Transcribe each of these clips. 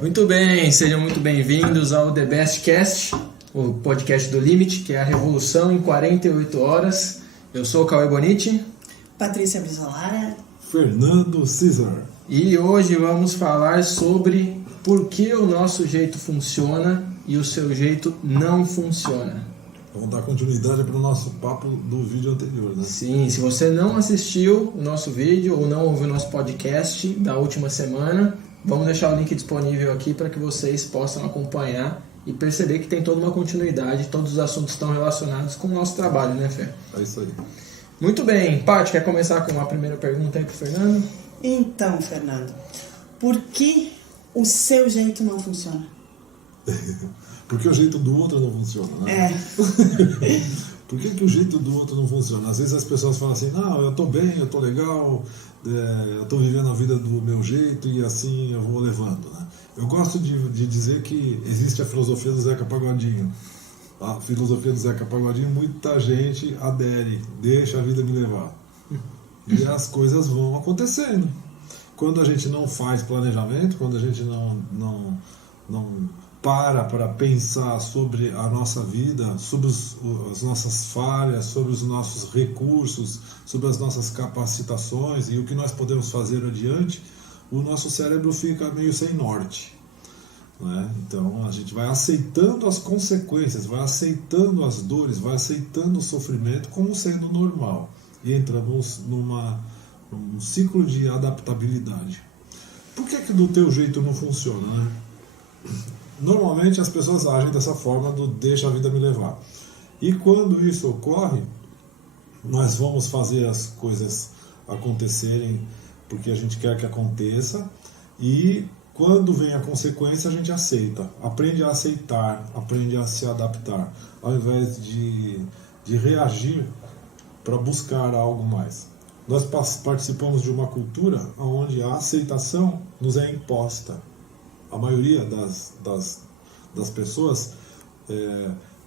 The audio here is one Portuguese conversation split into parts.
Muito bem, sejam muito bem-vindos ao The Best Cast, o podcast do Limite, que é a revolução em 48 horas. Eu sou o Cauê Boniti. Patrícia Bisolara. Fernando César. E hoje vamos falar sobre por que o nosso jeito funciona e o seu jeito não funciona. Vamos dar continuidade para o nosso papo do vídeo anterior, né? Sim, se você não assistiu o nosso vídeo ou não ouviu o nosso podcast da última semana, vamos deixar o link disponível aqui para que vocês possam acompanhar e perceber que tem toda uma continuidade, todos os assuntos estão relacionados com o nosso trabalho, né, Fê? É isso aí. Muito bem. Paty, quer começar com a primeira pergunta aí para o Fernando? Então, Fernando, por que o seu jeito não funciona? Porque o jeito do outro não funciona, né? Por que o jeito do outro não funciona? Às vezes as pessoas falam assim, não, eu tô bem, eu tô legal, eu tô vivendo a vida do meu jeito e assim eu vou levando, né? Eu gosto de dizer que existe a filosofia do Zeca Pagodinho. A filosofia do Zeca Pagodinho, muita gente adere, deixa a vida me levar. E as coisas vão acontecendo. Quando a gente não faz planejamento, quando a gente não para pensar sobre a nossa vida, sobre as nossas falhas, sobre os nossos recursos, sobre as nossas capacitações e o que nós podemos fazer adiante, o nosso cérebro fica meio sem norte, né? Então a gente vai aceitando as consequências, vai aceitando as dores, vai aceitando o sofrimento como sendo normal e entramos num ciclo de adaptabilidade. Por que do teu jeito não funciona, né? Normalmente as pessoas agem dessa forma do deixa a vida me levar. E quando isso ocorre, nós vamos fazer as coisas acontecerem porque a gente quer que aconteça, e quando vem a consequência a gente aceita, aprende a aceitar, aprende a se adaptar, ao invés de reagir para buscar algo mais. Nós participamos de uma cultura onde a aceitação nos é imposta. A maioria das pessoas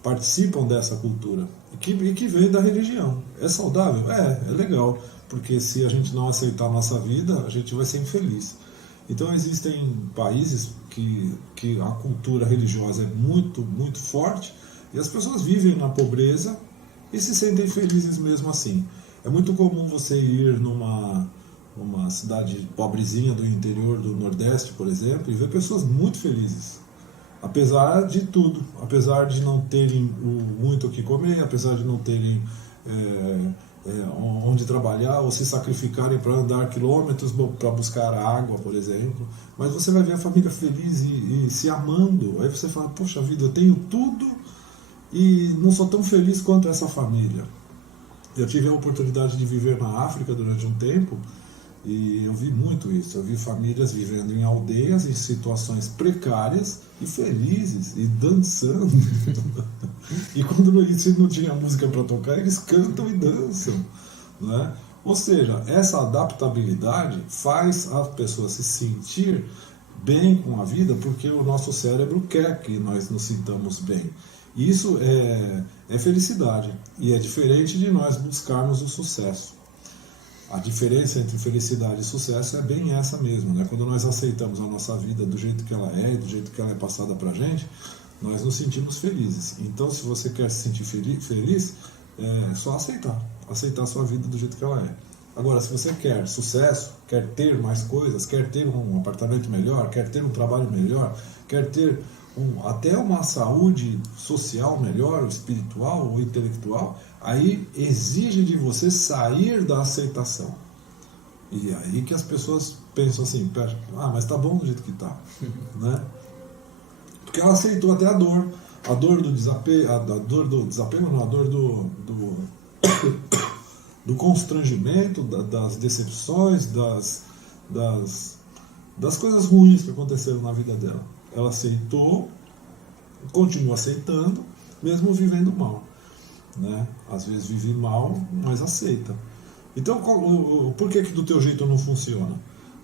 participam dessa cultura e que vem da religião. É saudável? É legal, porque se a gente não aceitar a nossa vida, a gente vai ser infeliz. Então existem países que a cultura religiosa é muito, muito forte e as pessoas vivem na pobreza e se sentem felizes mesmo assim. É muito comum você ir numa cidade pobrezinha do interior do Nordeste, por exemplo, e ver pessoas muito felizes, apesar de tudo, apesar de não terem muito o que comer, apesar de não terem onde trabalhar ou se sacrificarem para andar quilômetros para buscar água, por exemplo, mas você vai ver a família feliz e se amando. Aí você fala, poxa vida, eu tenho tudo e não sou tão feliz quanto essa família. Eu tive a oportunidade de viver na África durante um tempo e eu vi muito isso. Eu vi famílias vivendo em aldeias, em situações precárias e felizes e dançando. E quando não tinha música para tocar, eles cantam e dançam, né? Ou seja, essa adaptabilidade faz a pessoa se sentir bem com a vida porque o nosso cérebro quer que nós nos sintamos bem. Isso é felicidade e é diferente de nós buscarmos o sucesso. A diferença entre felicidade e sucesso é bem essa mesmo, né? Quando nós aceitamos a nossa vida do jeito que ela é, do jeito que ela é passada pra gente, nós nos sentimos felizes. Então, se você quer se sentir feliz, é só aceitar a sua vida do jeito que ela é. Agora, se você quer sucesso, quer ter mais coisas, quer ter um apartamento melhor, quer ter um trabalho melhor, quer ter até uma saúde social melhor, ou espiritual ou intelectual, aí exige de você sair da aceitação. E aí que as pessoas pensam assim, mas tá bom do jeito que tá, né? Porque ela aceitou até a dor do desapego, não, a dor do constrangimento, das decepções, das coisas ruins que aconteceram na vida dela. Ela aceitou, continua aceitando, mesmo vivendo mal, né? Às vezes vive mal, mas aceita. Então, por que do teu jeito não funciona?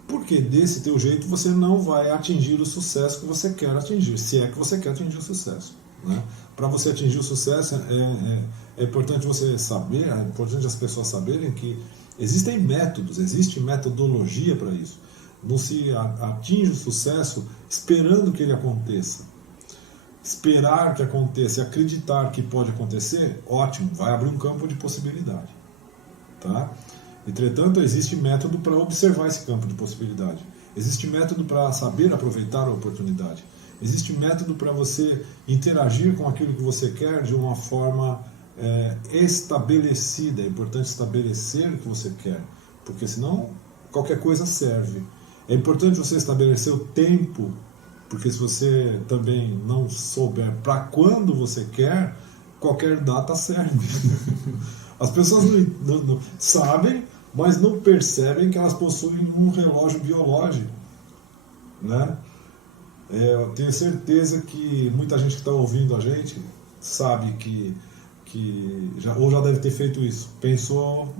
Porque desse teu jeito você não vai atingir o sucesso que você quer atingir, se é que você quer atingir o sucesso, né? Para você atingir o sucesso, é importante você saber, é importante as pessoas saberem que existem métodos, existe metodologia para isso. não se atinge o sucesso esperando que ele aconteça. Esperar que aconteça e acreditar que pode acontecer, ótimo, vai abrir um campo de possibilidade. Tá? Entretanto, existe método para observar esse campo de possibilidade. Existe método para saber aproveitar a oportunidade. Existe método para você interagir com aquilo que você quer de uma forma estabelecida. É importante estabelecer o que você quer, porque senão qualquer coisa serve. É importante você estabelecer o tempo, porque se você também não souber para quando você quer, qualquer data serve. As pessoas não sabem, mas não percebem que elas possuem um relógio biológico, né? Eu tenho certeza que muita gente que está ouvindo a gente sabe que já deve ter feito isso. Pensou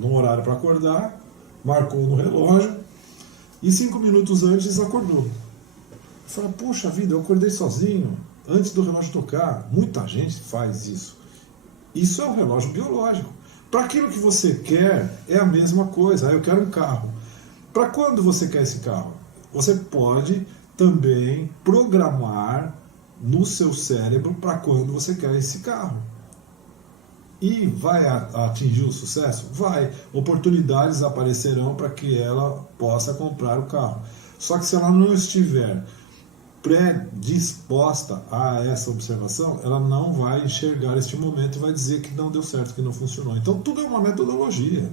num horário para acordar, marcou no relógio e 5 minutos antes acordou. Fala, poxa vida, eu acordei sozinho antes do relógio tocar. Muita gente faz isso. Isso é um relógio biológico. Para aquilo que você quer, é a mesma coisa. Eu quero um carro. Para quando você quer esse carro? Você pode também programar no seu cérebro para quando você quer esse carro. E vai atingir o sucesso? Vai. Oportunidades aparecerão para que ela possa comprar o carro. Só que se ela não estiver predisposta a essa observação, ela não vai enxergar este momento e vai dizer que não deu certo, que não funcionou. Então tudo é uma metodologia,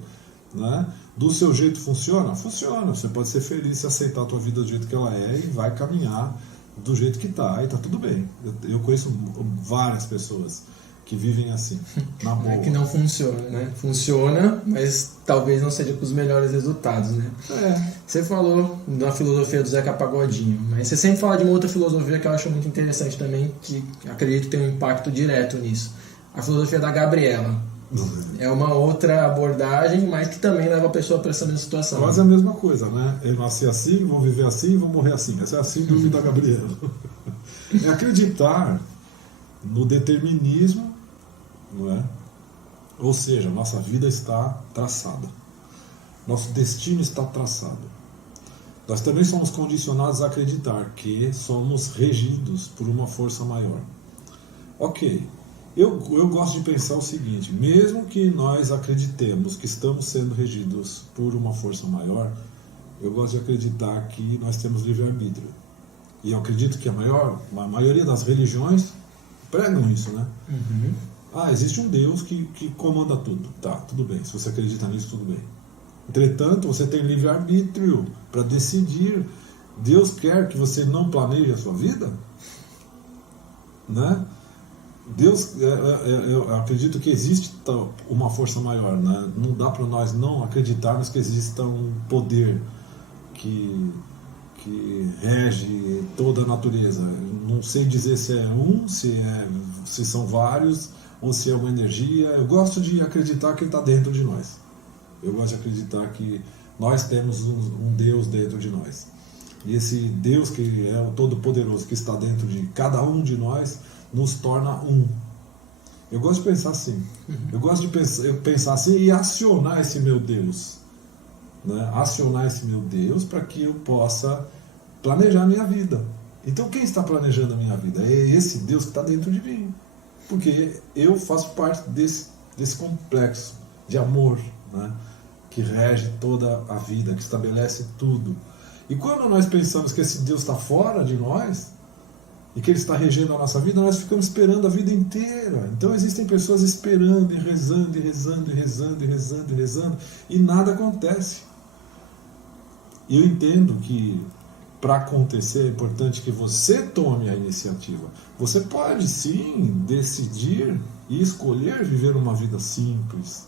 né? Do seu jeito funciona? Funciona. Você pode ser feliz se aceitar a tua vida do jeito que ela é e vai caminhar do jeito que está, e está tudo bem. Eu conheço várias pessoas que vivem assim, na boa. É que não funciona, né? Funciona, mas talvez não seja com os melhores resultados, né? Você falou da filosofia do Zeca Pagodinho, mas você sempre fala de uma outra filosofia que eu acho muito interessante também, que acredito que tem um impacto direto nisso. A filosofia da Gabriela. É uma outra abordagem, mas que também leva a pessoa para essa mesma situação. Mas é a mesma coisa, né? Eu nasci assim, vou viver assim, vou morrer assim. Essa é a síndrome da Gabriela. É acreditar no determinismo, não é? Ou seja, nossa vida está traçada. Nosso destino está traçado. Nós também somos condicionados a acreditar que somos regidos por uma força maior. Ok. Eu gosto de pensar o seguinte: mesmo que nós acreditemos que estamos sendo regidos por uma força maior, eu gosto de acreditar que nós temos livre-arbítrio. E eu acredito que a maioria das religiões pregam isso, né? Existe um Deus que comanda tudo. Tá, tudo bem. Se você acredita nisso, tudo bem. Entretanto, você tem livre-arbítrio para decidir. Deus quer que você não planeje a sua vida, né? Deus, eu acredito que existe uma força maior, né? Não dá para nós não acreditarmos que exista um poder que rege toda a natureza. Não sei dizer se é um, se são vários, ou se é uma energia. Eu gosto de acreditar que ele está dentro de nós. Eu gosto de acreditar que nós temos um Deus dentro de nós. E esse Deus que é o Todo-Poderoso, que está dentro de cada um de nós, nos torna um. Eu gosto de pensar assim. Eu gosto de pensar assim e acionar esse meu Deus, né? Acionar esse meu Deus para que eu possa planejar a minha vida. Então quem está planejando a minha vida? É esse Deus que está dentro de mim. Porque eu faço parte desse complexo de amor, né? Que rege toda a vida, que estabelece tudo. E quando nós pensamos que esse Deus está fora de nós e que ele está regendo a nossa vida, nós ficamos esperando a vida inteira. Então existem pessoas esperando e rezando e rezando e rezando e rezando e rezando e nada acontece. E eu entendo que para acontecer é importante que você tome a iniciativa. Você pode sim decidir e escolher viver uma vida simples,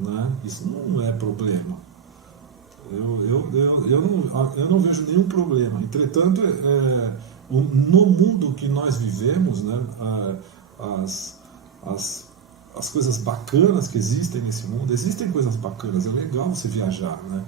né? Isso não é problema. Eu não vejo nenhum problema. Entretanto, no mundo que nós vivemos, né, as coisas bacanas que existem nesse mundo. Existem coisas bacanas, é legal você viajar, né?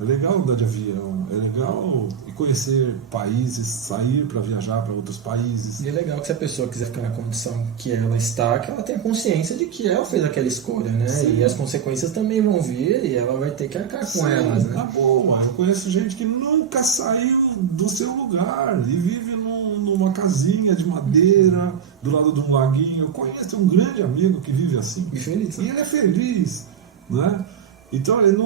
É legal andar de avião, é legal conhecer países, sair para viajar para outros países. E é legal que se a pessoa quiser ficar na condição que ela está, que ela tenha consciência de que ela fez aquela escolha, né? Sim. E as consequências também vão vir e ela vai ter que arcar com Sim, elas, né? na boa. Eu conheço gente que nunca saiu do seu lugar e vive numa casinha de madeira do lado de um laguinho. Eu conheço um grande amigo que vive assim. E feliz, né? E ele é feliz, né? Então ele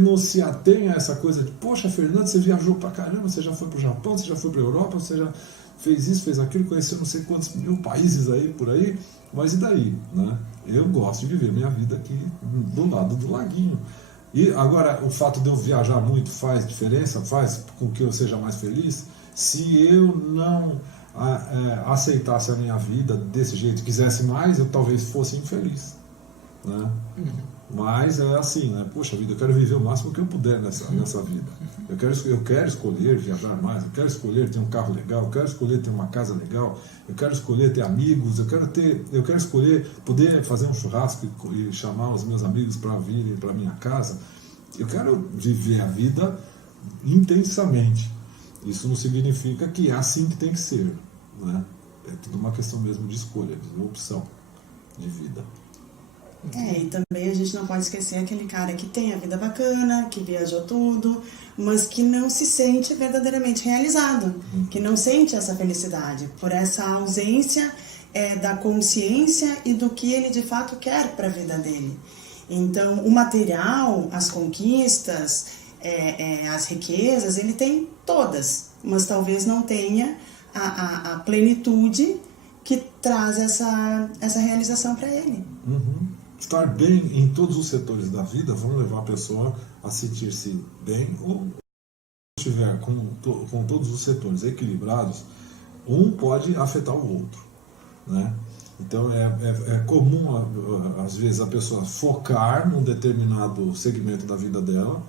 não se atém a essa coisa de, poxa, Fernando, você viajou pra caramba, você já foi pro Japão, você já foi pra Europa, você já fez isso, fez aquilo, conheceu não sei quantos mil países aí, por aí, mas e daí, né? Eu gosto de viver minha vida aqui do lado do laguinho. E agora, o fato de eu viajar muito faz diferença? Faz com que eu seja mais feliz? Se eu não aceitasse a minha vida desse jeito, quisesse mais, eu talvez fosse infeliz, né? Mas é assim, né? Poxa vida, eu quero viver o máximo que eu puder nessa vida. Eu quero escolher viajar mais, eu quero escolher ter um carro legal, eu quero escolher ter uma casa legal, eu quero escolher ter amigos, eu quero escolher poder fazer um churrasco e chamar os meus amigos para virem para minha casa. Eu quero viver a vida intensamente. Isso não significa que é assim que tem que ser, né? É tudo uma questão mesmo de escolha, de opção de vida. E também a gente não pode esquecer aquele cara que tem a vida bacana, que viajou tudo, mas que não se sente verdadeiramente realizado, que não sente essa felicidade, por essa ausência da consciência e do que ele de fato quer para a vida dele. Então, o material, as conquistas, as riquezas, ele tem todas, mas talvez não tenha a plenitude que traz essa realização para ele. Estar bem em todos os setores da vida vão levar a pessoa a sentir-se bem, ou se estiver com todos os setores equilibrados, um pode afetar o outro, né? Então é comum, às vezes, a pessoa focar num determinado segmento da vida dela,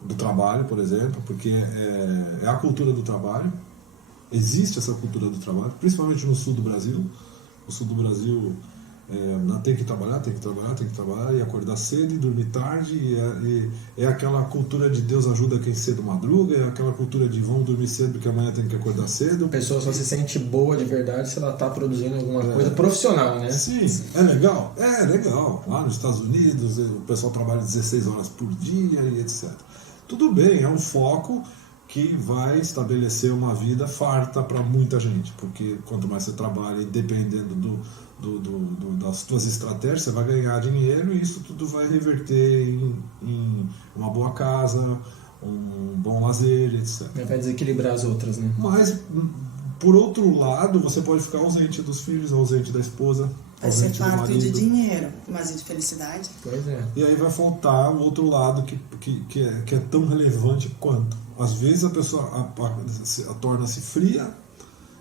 do trabalho, por exemplo, porque é a cultura do trabalho. Existe essa cultura do trabalho, principalmente no sul do Brasil. No sul do Brasil tem que trabalhar e acordar cedo e dormir tarde, e é aquela cultura de Deus ajuda quem cedo madruga, é aquela cultura de vão dormir cedo porque amanhã tem que acordar cedo. A pessoa só se sente boa de verdade se ela está produzindo alguma coisa profissional, né? Sim, é legal? É legal. Lá nos Estados Unidos o pessoal trabalha 16 horas por dia e etc. Tudo bem, é um foco que vai estabelecer uma vida farta para muita gente, porque quanto mais você trabalha, e dependendo das suas estratégias, você vai ganhar dinheiro, e isso tudo vai reverter em uma boa casa, um bom lazer, etc. Vai desequilibrar as outras, né? Mas, por outro lado, você pode ficar ausente dos filhos, ausente da esposa, Vai ser ausente do farto marido. De dinheiro, mas de felicidade. Pois é. E aí vai faltar o outro lado que é tão relevante quanto. Às vezes a pessoa torna-se fria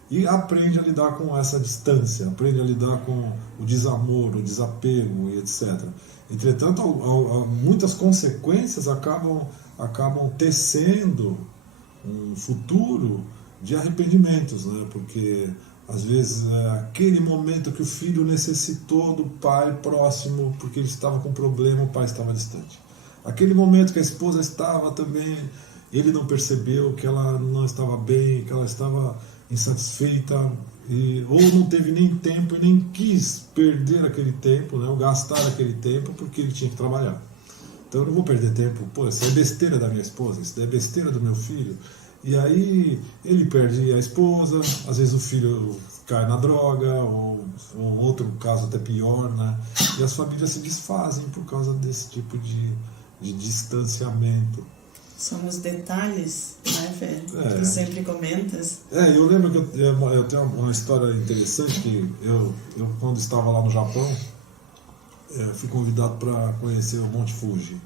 e aprende a lidar com essa distância, aprende a lidar com o desamor, o desapego e etc. Entretanto, muitas consequências acabam tecendo um futuro de arrependimentos, né? Porque às vezes aquele momento que o filho necessitou do pai próximo porque ele estava com problema, o pai estava distante. Aquele momento que a esposa estava também, ele não percebeu que ela não estava bem, que ela estava insatisfeita, ou não teve nem tempo e nem quis perder aquele tempo, né, ou gastar aquele tempo porque ele tinha que trabalhar. Então eu não vou perder tempo, isso é besteira da minha esposa, isso é besteira do meu filho. E aí ele perde a esposa, às vezes o filho cai na droga, ou outro caso até pior, né? E as famílias se desfazem por causa desse tipo de distanciamento. São os detalhes, né, Fê? Que tu sempre comentas. Eu lembro que eu tenho uma história interessante, que eu quando estava lá no Japão, fui convidado para conhecer o Monte Fuji,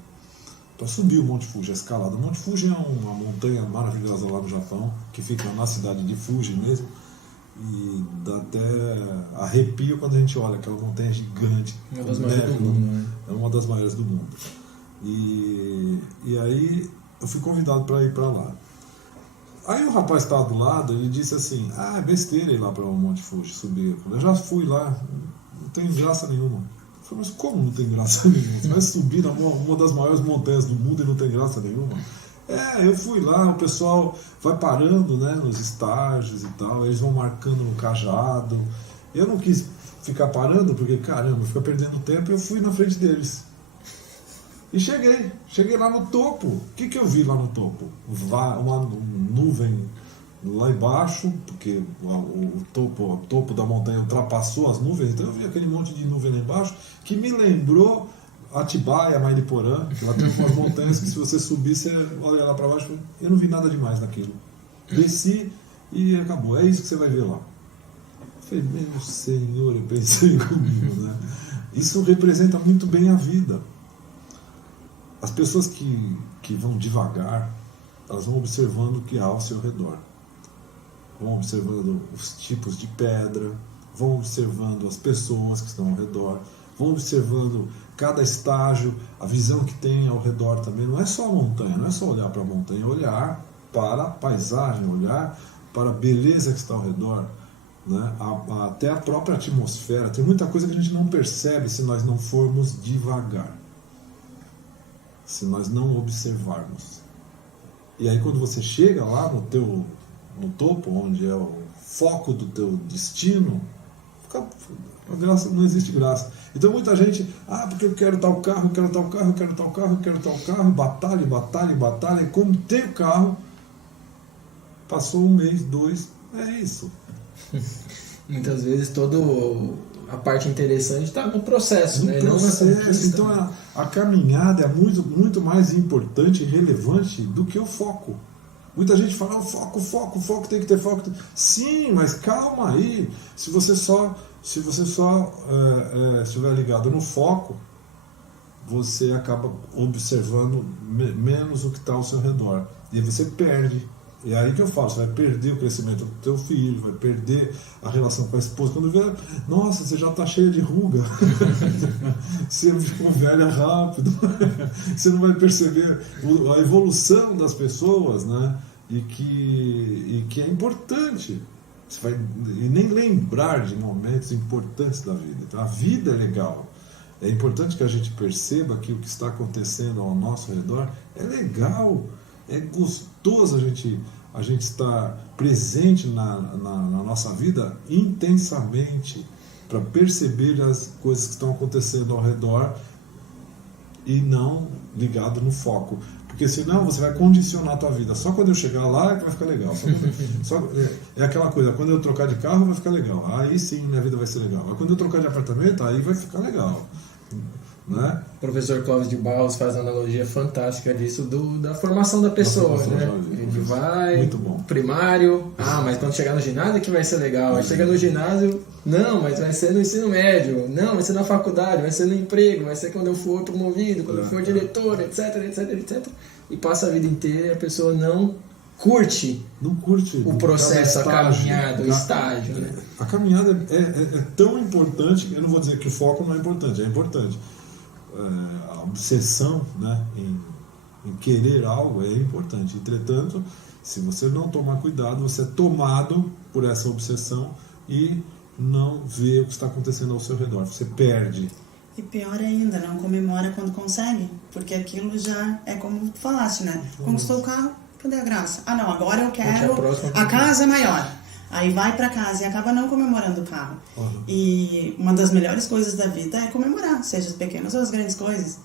para subir o Monte Fuji, a escalada. O Monte Fuji é uma montanha maravilhosa lá no Japão, que fica na cidade de Fuji mesmo, e dá até arrepio quando a gente olha aquela montanha gigante. Uma das maiores do mundo, né? É uma das maiores do mundo. E aí eu fui convidado para ir para lá. Aí o rapaz estava do lado, ele disse assim: é besteira ir lá para o Monte Fuji, subir. Eu já fui lá, não tem graça nenhuma. falei, mas como não tem graça nenhuma? Você vai subir uma das maiores montanhas do mundo e não tem graça nenhuma? Eu fui lá, o pessoal vai parando, né, nos estágios e tal, eles vão marcando no cajado. Eu não quis ficar parando, porque, caramba, fica perdendo tempo, eu fui na frente deles. E cheguei lá no topo. O que eu vi lá no topo? Uma nuvem lá embaixo, porque o topo da montanha ultrapassou as nuvens, então eu vi aquele monte de nuvem lá embaixo, que me lembrou Atibaia, Mariporã, lá tem umas montanhas que se você subir, você olha lá para baixo, eu não vi nada demais naquilo. Desci e acabou, é isso que você vai ver lá. Eu falei, meu Senhor, eu pensei comigo, né? Isso representa muito bem a vida. As pessoas que vão devagar, elas vão observando o que há ao seu redor. Vão observando os tipos de pedra, vão observando as pessoas que estão ao redor, vão observando cada estágio, a visão que tem ao redor também. Não é só a montanha, não é só olhar para a montanha, é olhar para a paisagem, olhar para a beleza que está ao redor, né? Até a própria atmosfera. Tem muita coisa que a gente não percebe se nós não formos devagar, se nós não observarmos. E aí quando você chega lá no topo, onde é o foco do teu destino, não existe graça. Então muita gente, porque eu quero tal carro, eu quero tal carro, eu quero tal carro, eu quero tal carro, batalha, e como tem o carro, passou um mês, 2, é isso. Muitas vezes toda a parte interessante está no processo, né? Não na conquista. Então a caminhada é muito, muito mais importante e relevante do que o foco. Muita gente fala, foco, tem que ter foco. Sim, mas calma aí. Se você só estiver ligado no foco, você acaba observando menos o que está ao seu redor. E aí você perde. E é aí que eu falo, você vai perder o crescimento do teu filho, vai perder a relação com a esposa. Quando vê, nossa, você já está cheio de ruga. Você ficou velha rápido. Você não vai perceber a evolução das pessoas, né? E que é importante. Você vai nem lembrar de momentos importantes da vida. Então, a vida é legal. É importante que a gente perceba que o que está acontecendo ao nosso redor é legal. É gostoso a gente estar presente na nossa vida intensamente para perceber as coisas que estão acontecendo ao redor e não ligado no foco. Porque senão você vai condicionar a tua vida. Só quando eu chegar lá é que vai ficar legal. É aquela coisa, quando eu trocar de carro vai ficar legal. Aí sim minha vida vai ser legal. Mas quando eu trocar de apartamento, aí vai ficar legal. Né? O professor Clóvis de Barros faz uma analogia fantástica disso da formação da pessoa, né? Ele vai primário, mas quando chegar no ginásio é que vai ser legal. Aí chega no ginásio, não, mas vai ser no ensino médio, não, vai ser na faculdade, vai ser no emprego, vai ser quando eu for promovido, quando eu for diretor, etc. E passa a vida inteira e a pessoa não curte o processo, a caminhada, o estágio. Né? A caminhada é tão importante, eu não vou dizer que o foco não é importante, é importante. A obsessão, né, em querer algo é importante. Entretanto, se você não tomar cuidado, você é tomado por essa obsessão e não vê o que está acontecendo ao seu redor. Você perde. E pior ainda, não comemora quando consegue, porque aquilo já é como tu falaste, né? Conquistou o carro, cadê a graça? Não, agora eu quero a casa maior. Aí vai pra casa e acaba não comemorando o carro. E uma das melhores coisas da vida é comemorar, seja as pequenas ou as grandes coisas.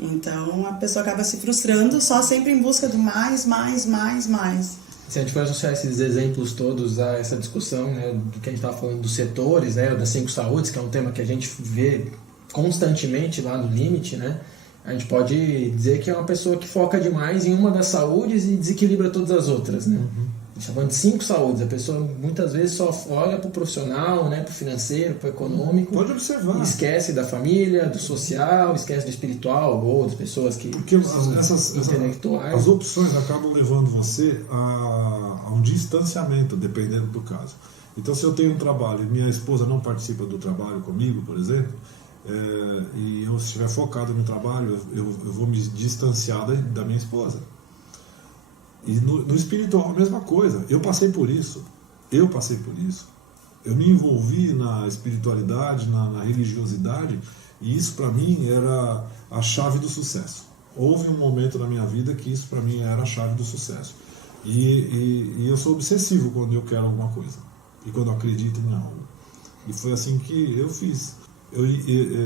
Então a pessoa acaba se frustrando só sempre em busca do mais. Se a gente for associar esses exemplos todos a essa discussão, né, do que a gente estava falando dos setores, né, das 5 saúdes, que é um tema que a gente vê constantemente lá no Limite, né, a gente pode dizer que é uma pessoa que foca demais em uma das saúdes e desequilibra todas as outras, né? A gente está falando de 5 saúdes, a pessoa muitas vezes só olha para o profissional, né, para o financeiro, para o econômico. Pode observar. E esquece da família, do social, esquece do espiritual ou das pessoas que são intelectuais. As opções acabam levando você a um distanciamento, dependendo do caso. Então, se eu tenho um trabalho e minha esposa não participa do trabalho comigo, por exemplo, e eu estiver focado no trabalho, eu vou me distanciar da minha esposa. E no espiritual a mesma coisa. Eu passei por isso. Eu me envolvi na espiritualidade, na religiosidade, E isso para mim era a chave do sucesso. Houve um momento na minha vida que isso para mim era a chave do sucesso. E eu sou obsessivo quando eu quero alguma coisa. E quando eu acredito em algo. E foi assim que eu fiz.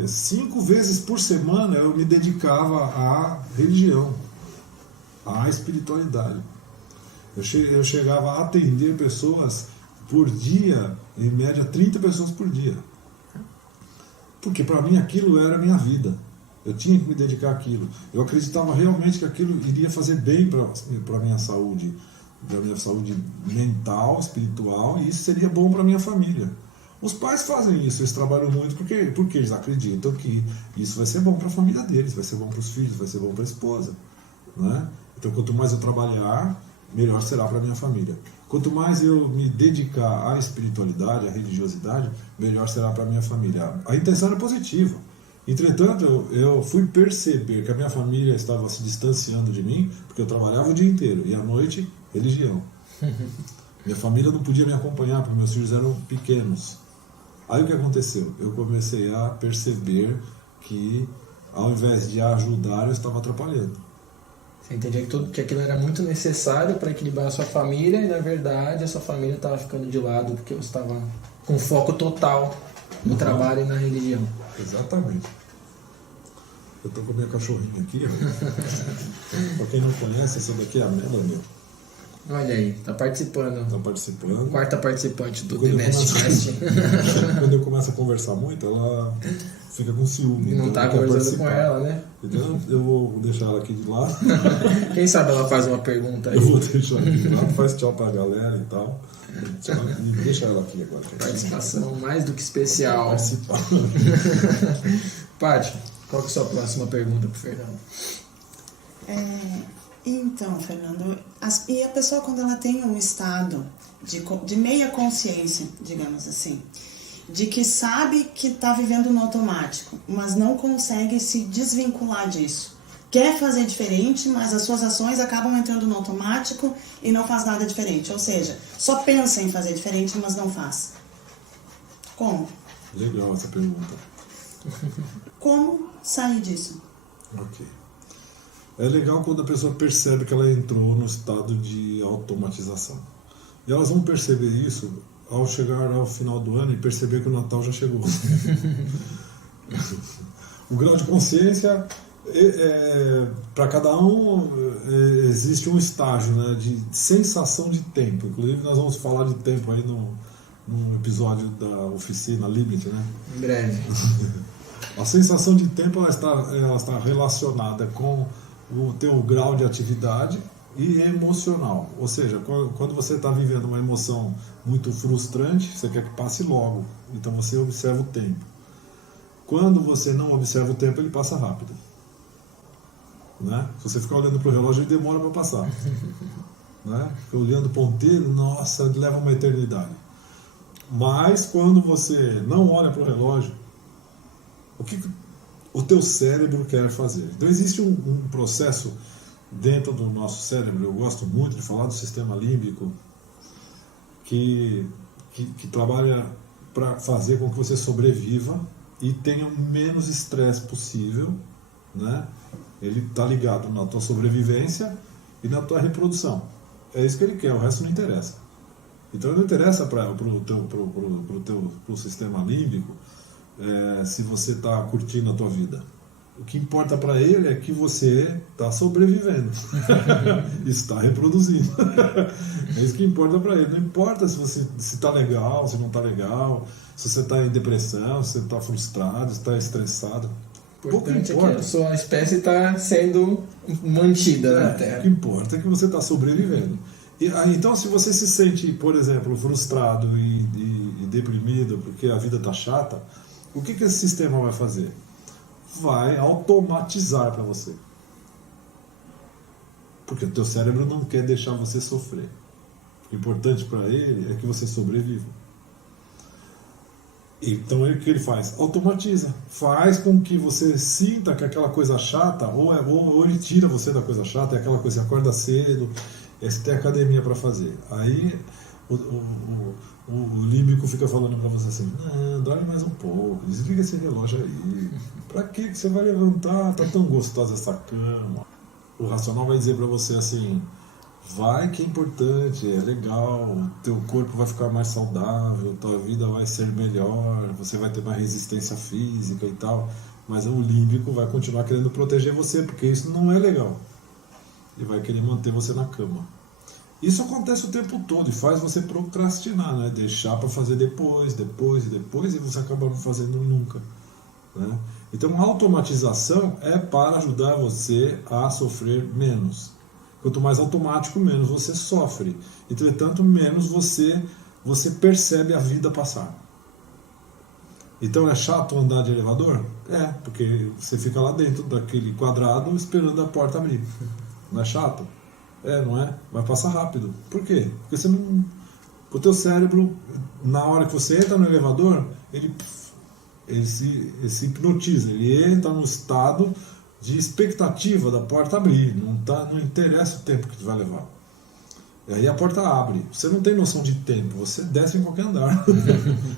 5 vezes por semana eu me dedicava à religião, à espiritualidade. Eu chegava a atender pessoas por dia, em média 30 pessoas por dia. Porque para mim aquilo era a minha vida. Eu tinha que me dedicar àquilo. Eu acreditava realmente que aquilo iria fazer bem para a minha saúde mental, espiritual, e isso seria bom para a minha família. Os pais fazem isso, eles trabalham muito porque eles acreditam que isso vai ser bom para a família deles, vai ser bom para os filhos, vai ser bom para a esposa, né? Então, quanto mais eu trabalhar, melhor será para a minha família. Quanto mais eu me dedicar à espiritualidade, à religiosidade, melhor será para a minha família. A intenção era positiva. Entretanto, eu fui perceber que a minha família estava se distanciando de mim, porque eu trabalhava o dia inteiro, e à noite, religião. Minha família não podia me acompanhar, porque meus filhos eram pequenos. Aí o que aconteceu? Eu comecei a perceber que, ao invés de ajudar, eu estava atrapalhando. Você entendia que aquilo era muito necessário para equilibrar a sua família, e na verdade a sua família estava ficando de lado porque você estava com foco total no trabalho e na religião. Exatamente. Eu estou com a minha cachorrinha aqui. Para quem não conhece, essa daqui é a Melanie. Olha aí, tá participando. Está participando. Quarta participante do Quando The Nest Cast. Quando eu começo a conversar muito, ela fica com ciúme. Não então tá conversando com ela, né? Então eu vou deixar ela aqui de lado. Quem sabe ela faz uma pergunta aí. Eu vou deixar aqui de lado, faz tchau pra galera e tal. Tchau, e deixa ela aqui agora. Participação mais do que especial. Participar. Paty, qual que é a sua próxima pergunta pro Fernando? Então, Fernando, e a pessoa quando ela tem um estado de meia consciência, digamos assim, de que sabe que está vivendo no automático, mas não consegue se desvincular disso, quer fazer diferente, mas as suas ações acabam entrando no automático e não faz nada diferente, ou seja, só pensa em fazer diferente, mas não faz. Como? Legal essa pergunta. Como sair disso? Ok. É legal quando a pessoa percebe que ela entrou no estado de automatização. E elas vão perceber isso ao chegar ao final do ano e perceber que o Natal já chegou. O grau de consciência, para cada um, existe um estágio, né, de sensação de tempo. Inclusive, nós vamos falar de tempo aí num episódio da oficina Limite, né? Em breve. A sensação de tempo ela está relacionada com o teu grau de atividade e emocional. Ou seja, quando você está vivendo uma emoção muito frustrante, você quer que passe logo. Então você observa o tempo. Quando você não observa o tempo, ele passa rápido. Né? Se você ficar olhando para o relógio, ele demora para passar. Né? Fica olhando o ponteiro, nossa, leva uma eternidade. Mas quando você não olha para o relógio, o que o teu cérebro quer fazer? Então existe um processo dentro do nosso cérebro, eu gosto muito de falar do sistema límbico, que trabalha para fazer com que você sobreviva e tenha o menos estresse possível, né? Ele está ligado na tua sobrevivência e na tua reprodução. É isso que ele quer, o resto não interessa. Então não interessa para o sistema límbico se você está curtindo a tua vida. O que importa para ele é que você está sobrevivendo, está reproduzindo. É isso que importa para ele. Não importa se está legal, se não está legal, se você está em depressão, se você está frustrado, se está estressado. O importante é que a sua espécie está sendo mantida na Terra. O que importa é que você está sobrevivendo. Então, se você se sente, por exemplo, frustrado e deprimido porque a vida está chata, o que esse sistema vai fazer? Vai automatizar para você. Porque o teu cérebro não quer deixar você sofrer. O importante para ele é que você sobreviva. Então, o que ele faz? Automatiza. Faz com que você sinta que aquela coisa chata, ou ele tira você da coisa chata, é aquela coisa, você acorda cedo, você tem academia para fazer. Aí o límbico fica falando para você assim, não, dorme mais um pouco, desliga esse relógio aí. Pra que você vai levantar? Tá tão gostosa essa cama. O racional vai dizer para você assim, vai que é importante, é legal, teu corpo vai ficar mais saudável, tua vida vai ser melhor, você vai ter mais resistência física e tal. Mas o límbico vai continuar querendo proteger você, porque isso não é legal. E vai querer manter você na cama. Isso acontece o tempo todo e faz você procrastinar, né? Deixar para fazer depois, e você acaba não fazendo nunca. Né? Então a automatização é para ajudar você a sofrer menos. Quanto mais automático, menos você sofre. Entretanto, menos você percebe a vida passar. Então é chato andar de elevador? É, porque você fica lá dentro daquele quadrado esperando a porta abrir. Não é chato? É, não é? Vai passar rápido. Por quê? Porque você não... O teu cérebro, na hora que você entra no elevador, ele se hipnotiza, ele entra num estado de expectativa da porta abrir. Não interessa o tempo que tu vai levar. E aí a porta abre. Você não tem noção de tempo, você desce em qualquer andar,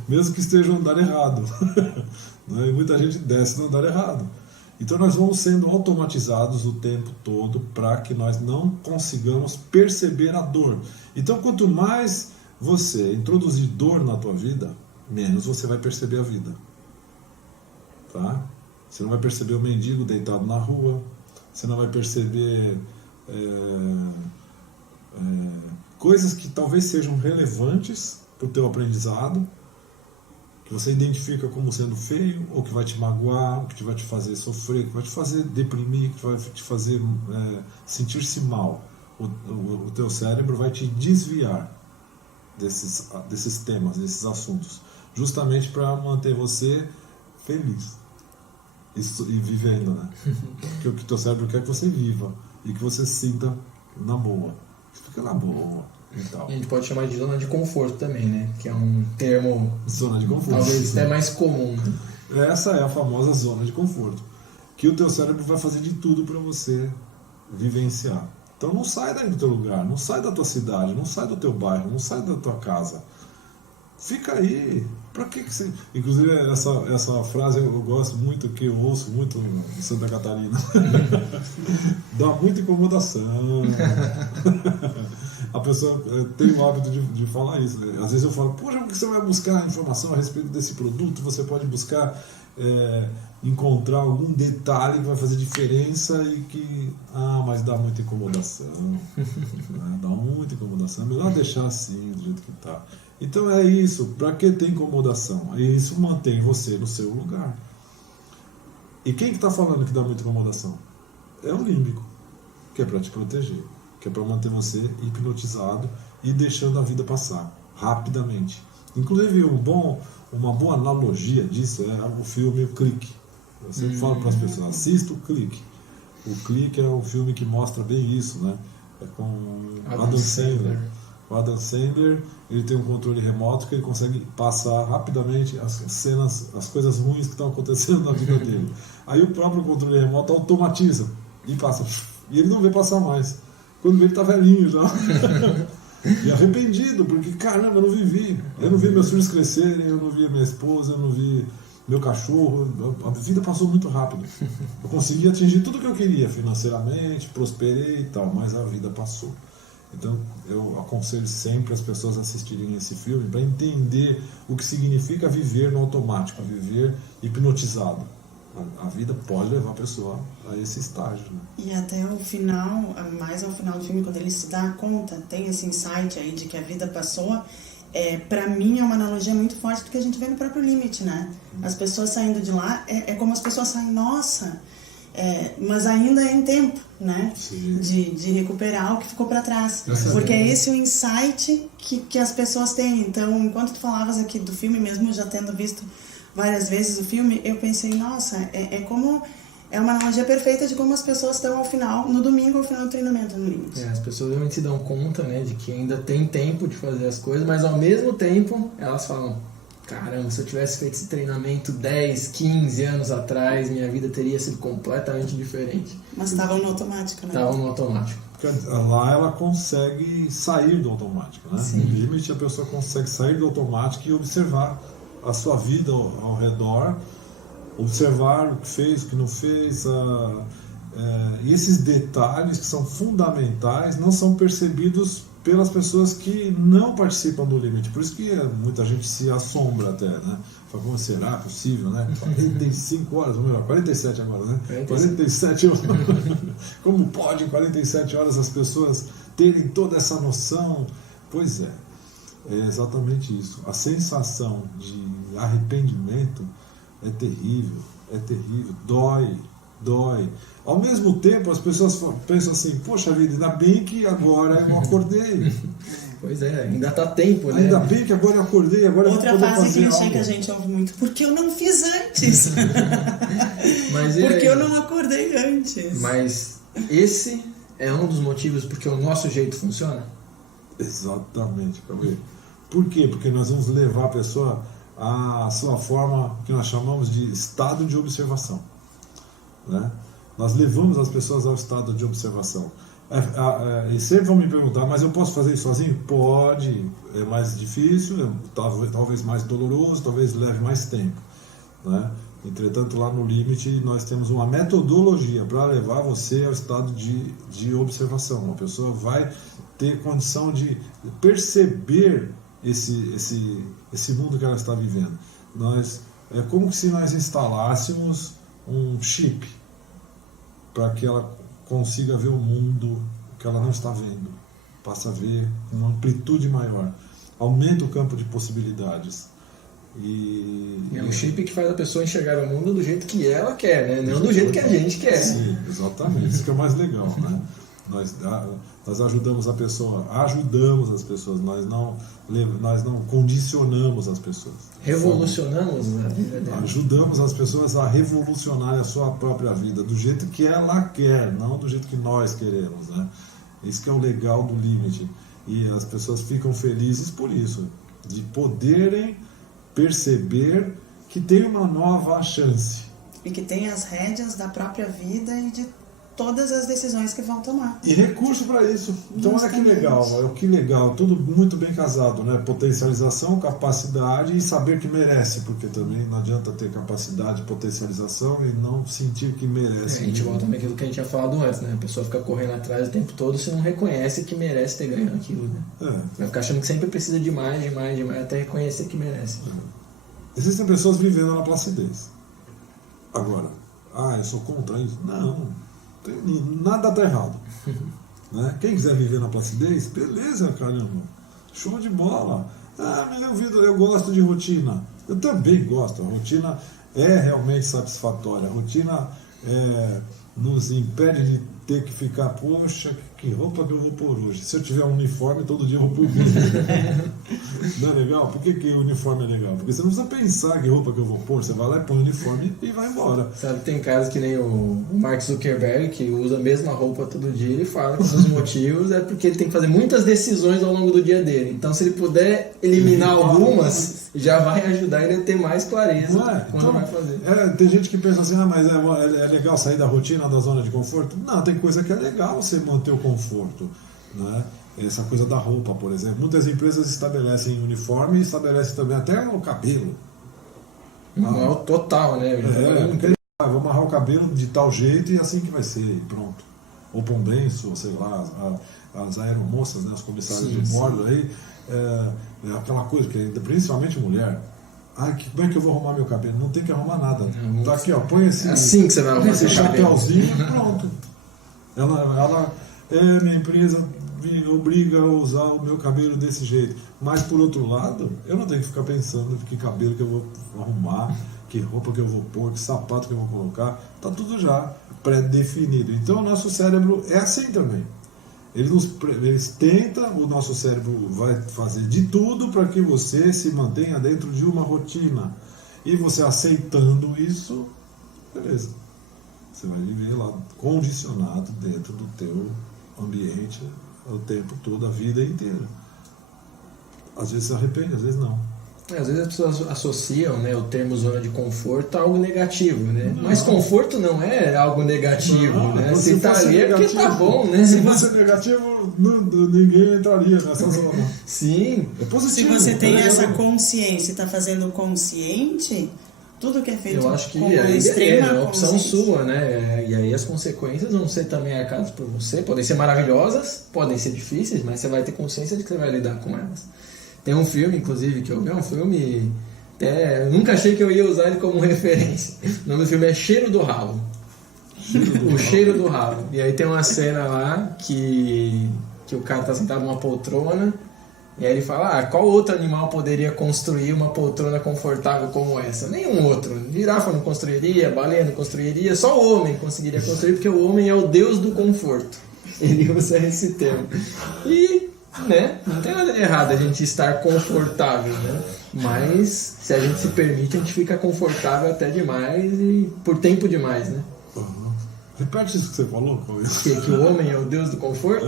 mesmo que esteja no andar errado. E muita gente desce no andar errado. Então nós vamos sendo automatizados o tempo todo para que nós não consigamos perceber a dor. Então quanto mais você introduzir dor na tua vida, menos você vai perceber a vida. Tá? Você não vai perceber o mendigo deitado na rua, você não vai perceber coisas que talvez sejam relevantes para o teu aprendizado, que você identifica como sendo feio, ou que vai te magoar, que vai te fazer sofrer, que vai te fazer deprimir, que vai te fazer sentir-se mal. O teu cérebro vai te desviar desses temas, desses assuntos, justamente para manter você feliz e vivendo, né? Porque o que o teu cérebro quer é que você viva e que você se sinta na boa. Fica na boa e tal. E a gente pode chamar de zona de conforto também, né? Que é um termo... Zona de conforto. Talvez até mais comum. Essa é a famosa zona de conforto. Que o teu cérebro vai fazer de tudo para você vivenciar. Então não sai daí do teu lugar, não sai da tua cidade, não sai do teu bairro, não sai da tua casa. Fica aí. Pra que você... Inclusive essa frase eu gosto muito, que eu ouço muito em Santa Catarina. Dá muita incomodação. A pessoa tem o hábito de falar isso. Às vezes eu falo, poxa, por que você vai buscar informação a respeito desse produto? Você pode buscar encontrar algum detalhe que vai fazer diferença e que... mas dá muita incomodação. Dá muita incomodação. É melhor deixar assim, do jeito que está. Então é isso. Para que ter incomodação? Isso mantém você no seu lugar. E quem que está falando que dá muita incomodação? É o límbico, que é para te proteger, que é para manter você hipnotizado e deixando a vida passar rapidamente. Inclusive uma boa analogia disso é o filme Clique. Eu sempre falo para as pessoas, assista o Clique. O Clique é um filme que mostra bem isso, né? É com Adam Sandler. O Adam Sandler, ele tem um controle remoto que ele consegue passar rapidamente as cenas, as coisas ruins que estão acontecendo na vida dele. Aí o próprio controle remoto automatiza e passa. E ele não vê passar mais. Quando vê, ele tá velhinho já. E arrependido, porque caramba, eu não vivi. Eu não vi meus filhos crescerem, eu não vi minha esposa, eu não vi meu cachorro. A vida passou muito rápido. Eu consegui atingir tudo que eu queria financeiramente, prosperei e tal, mas a vida passou. Então eu aconselho sempre as pessoas a assistirem esse filme para entender o que significa viver no automático, viver hipnotizado. A vida pode levar a pessoa a esse estágio. Né? E até o final, mais ao final do filme, quando ele se dá conta, tem esse insight aí de que a vida passou, pra mim é uma analogia muito forte do que a gente vê no próprio Limite, né? As pessoas saindo de lá, como as pessoas saem, nossa... mas ainda é em tempo, né? De recuperar o que ficou para trás. Porque é esse o insight que as pessoas têm. Então, enquanto tu falavas aqui do filme, mesmo já tendo visto várias vezes o filme, eu pensei, nossa, é uma analogia perfeita de como as pessoas estão ao final, no domingo, ao final do treinamento no Limite. As pessoas realmente se dão conta, né, de que ainda tem tempo de fazer as coisas, mas ao mesmo tempo elas falam, caramba, se eu tivesse feito esse treinamento 10, 15 anos atrás, minha vida teria sido completamente diferente. Mas estavam no automático, né? Estavam no automático. lá ela consegue sair do automático, né? No limite a pessoa consegue sair do automático e observar a sua vida ao redor, observar o que fez, o que não fez, e esses detalhes que são fundamentais não são percebidos pelas pessoas que não participam do limite. Por isso que muita gente se assombra até, né? Fala, como será possível, né? 45 horas, ou melhor, 47 agora, né? 47 horas. Como pode em 47 horas as pessoas terem toda essa noção? Pois é exatamente isso. A sensação de arrependimento é terrível, dói. Ao mesmo tempo, as pessoas pensam assim, poxa vida, ainda bem que agora eu acordei. Pois é, ainda está tempo, né? Ainda bem que agora eu acordei, agora outra eu vou poder frase fazer clichê algo. que a gente ouve muito, porque eu não fiz antes. Mas porque eu não acordei antes. Mas esse é um dos motivos porque o nosso jeito funciona? Exatamente, Cauê. Por quê? Porque nós vamos levar a pessoa à sua forma que nós chamamos de estado de observação, né? Nós levamos as pessoas ao estado de observação. E sempre vão me perguntar, mas eu posso fazer isso sozinho? Pode, é mais difícil, talvez mais doloroso, talvez leve mais tempo, né? Entretanto, lá no limite, nós temos uma metodologia para levar você ao estado de observação. A pessoa vai ter condição de perceber esse mundo que ela está vivendo. É como se nós instalássemos um chip para que ela consiga ver o mundo que ela não está vendo, passa a ver com uma amplitude maior, aumenta o campo de possibilidades. É um chip que faz a pessoa enxergar o mundo do jeito que ela quer, né? Não do jeito que a gente quer. Sim, exatamente, isso que é o mais legal, né? Nós ajudamos as pessoas, nós não condicionamos as pessoas. Revolucionamos a vida dela. Ajudamos as pessoas a revolucionar a sua própria vida, do jeito que ela quer, não do jeito que nós queremos, né? Isso que é o legal do limite. E as pessoas ficam felizes por isso, de poderem perceber que tem uma nova chance. E que tem as rédeas da própria vida e de todas as decisões que vão tomar. E recurso para isso. Então olha que legal, tudo muito bem casado, né? Potencialização, capacidade e saber que merece, porque também não adianta ter capacidade, potencialização e não sentir que merece. A gente volta naquilo que a gente tinha falado antes, né? A pessoa fica correndo atrás o tempo todo se não reconhece que merece ter ganho aquilo, né? Vai ficar achando que sempre precisa de mais, até reconhecer que merece. Existem pessoas vivendo na placidez. Agora, eu sou contra isso? Não. Nada está errado, né? Quem quiser viver na placidez, beleza, caramba, show de bola. Eu gosto de rotina. Eu também gosto. A rotina é realmente satisfatória. A rotina nos impede de ter que ficar, poxa, que roupa que eu vou pôr hoje? Se eu tiver um uniforme, todo dia eu vou pôr. Não é legal? Por que o uniforme é legal? Porque você não precisa pensar que roupa que eu vou pôr, você vai lá e põe o uniforme e vai embora. Sabe, tem casos que nem o Mark Zuckerberg, que usa a mesma roupa todo dia, ele fala que um dos motivos é porque ele tem que fazer muitas decisões ao longo do dia dele. Então, se ele puder eliminar algumas, já vai ajudar ele a ter mais clareza quando vai fazer. Tem gente que pensa assim, mas é legal sair da rotina, da zona de conforto? Não, tem coisa que é legal você manter o conforto, né? Essa coisa da roupa, por exemplo. Muitas empresas estabelecem uniforme e estabelecem também até o cabelo. É o total, né? Vamos amarrar o cabelo de tal jeito e assim que vai ser, e pronto. Ou pombenço, sei lá, as aeromoças, né, os comissários de bordo aí, aquela coisa que principalmente mulher. Como é que eu vou arrumar meu cabelo? Não tem que arrumar nada. Tá aqui, ó, põe esse. É assim que você vai arrumar esse chapéuzinho e pronto. Minha empresa me obriga a usar o meu cabelo desse jeito. Mas por outro lado, eu não tenho que ficar pensando que cabelo que eu vou arrumar, que roupa que eu vou pôr, que sapato que eu vou colocar. Tá tudo já pré-definido. Então o nosso cérebro é assim também. Eles tentam, o nosso cérebro vai fazer de tudo para que você se mantenha dentro de uma rotina. E você aceitando isso, beleza. Você vai viver lá condicionado dentro do teu ambiente o tempo todo, a vida inteira. Às vezes se arrepende, às vezes não. Às vezes as pessoas associam, né, o termo zona de conforto a algo negativo, né? Mas conforto não é algo negativo, né? Se tá ali é porque tá bom, né? Se fosse negativo, ninguém entraria nessa zona. Sim. É positivo. Se você tem essa consciência e está fazendo consciente, tudo que é feito eu acho que com aí extrema é a opção consciência. sua, né? E aí as consequências vão ser também arcadas por você. Podem ser maravilhosas, podem ser difíceis, mas você vai ter consciência de que você vai lidar com elas. Tem um filme, inclusive, que eu vi, é um filme... eu nunca achei que eu ia usar ele como referência. O nome do filme é Cheiro do Ralo. O Cheiro do Ralo. E aí tem uma cena lá que o cara tá sentado numa poltrona e aí ele fala, qual outro animal poderia construir uma poltrona confortável como essa? Nenhum outro. Girafa não construiria, baleia não construiria, só o homem conseguiria construir, porque o homem é o deus do conforto. Ele usa esse termo. E... né? Não tem nada de errado a gente estar confortável, né? Mas se a gente se permite, a gente fica confortável até demais e por tempo demais, né? Uhum. Repete isso que você falou, Cauê. Que o homem é o deus do conforto?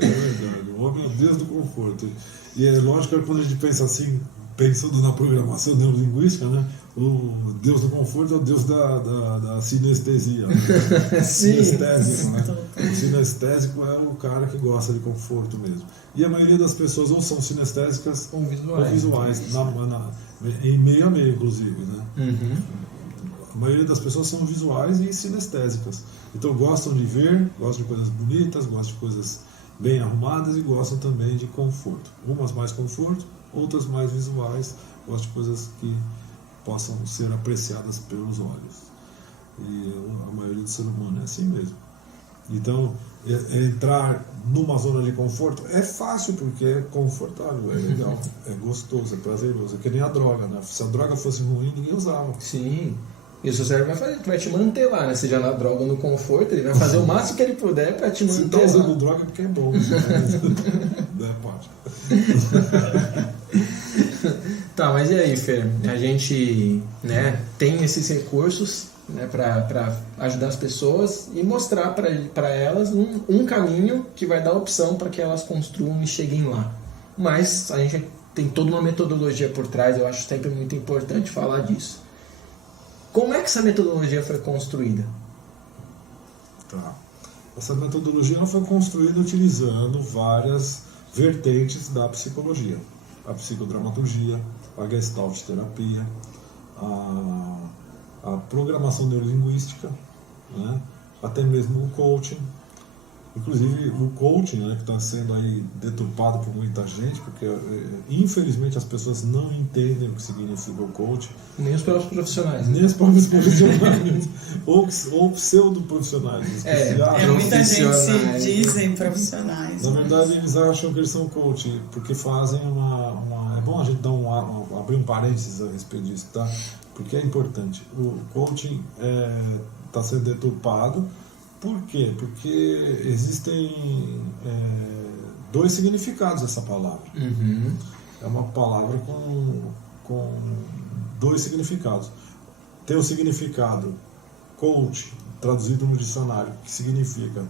É verdade, o homem é o deus do conforto. E é lógico que quando a gente pensa assim, pensando na programação neurolinguística, né? O deus do conforto é o deus da sinestesia. Né? Sinestésico, né? O sinestésico é o cara que gosta de conforto mesmo. E a maioria das pessoas ou são sinestésicas ou visuais em meio a meio, inclusive. Né? Uhum. A maioria das pessoas são visuais e sinestésicas. Então gostam de ver, gostam de coisas bonitas, gostam de coisas bem arrumadas e gostam também de conforto. Umas mais conforto, outras mais visuais, gostam de coisas que possam ser apreciadas pelos olhos. E a maioria do ser humano é assim mesmo. Então, entrar numa zona de conforto é fácil porque é confortável, é legal, é gostoso, é prazeroso. É que nem a droga, né? Se a droga fosse ruim, ninguém usava. Sim. E o seu cérebro vai te manter lá, né? Seja na droga ou no conforto, ele vai fazer o máximo que ele puder para te manter. Se tá usando droga é porque é bom. Né? Pode. Tá, mas e aí, Fer? A gente, né, tem esses recursos, né, para ajudar as pessoas e mostrar para elas um caminho que vai dar opção para que elas construam e cheguem lá. Mas a gente tem toda uma metodologia por trás, eu acho sempre muito importante falar disso. Como é que essa metodologia foi construída? Tá. Essa metodologia ela foi construída utilizando várias vertentes da psicologia. A psicodramaturgia, a gestalt terapia, a programação neurolinguística, né? Até mesmo o coaching. Inclusive o coaching, né, que está sendo aí deturpado por muita gente, porque infelizmente as pessoas não entendem o que significa o coaching. Nem os próprios profissionais. Né? Nem os próprios profissionais. ou pseudo-profissionais. Muita gente se dizem profissionais. Na verdade, eles acham que eles são coaching, porque fazem uma... É bom a gente dar abrir um parênteses a respeito disso, tá? Porque é importante. O coaching está sendo deturpado. Por quê? Porque existem dois significados dessa palavra. Uhum. É uma palavra com dois significados. Tem o significado coach, traduzido no dicionário, que significa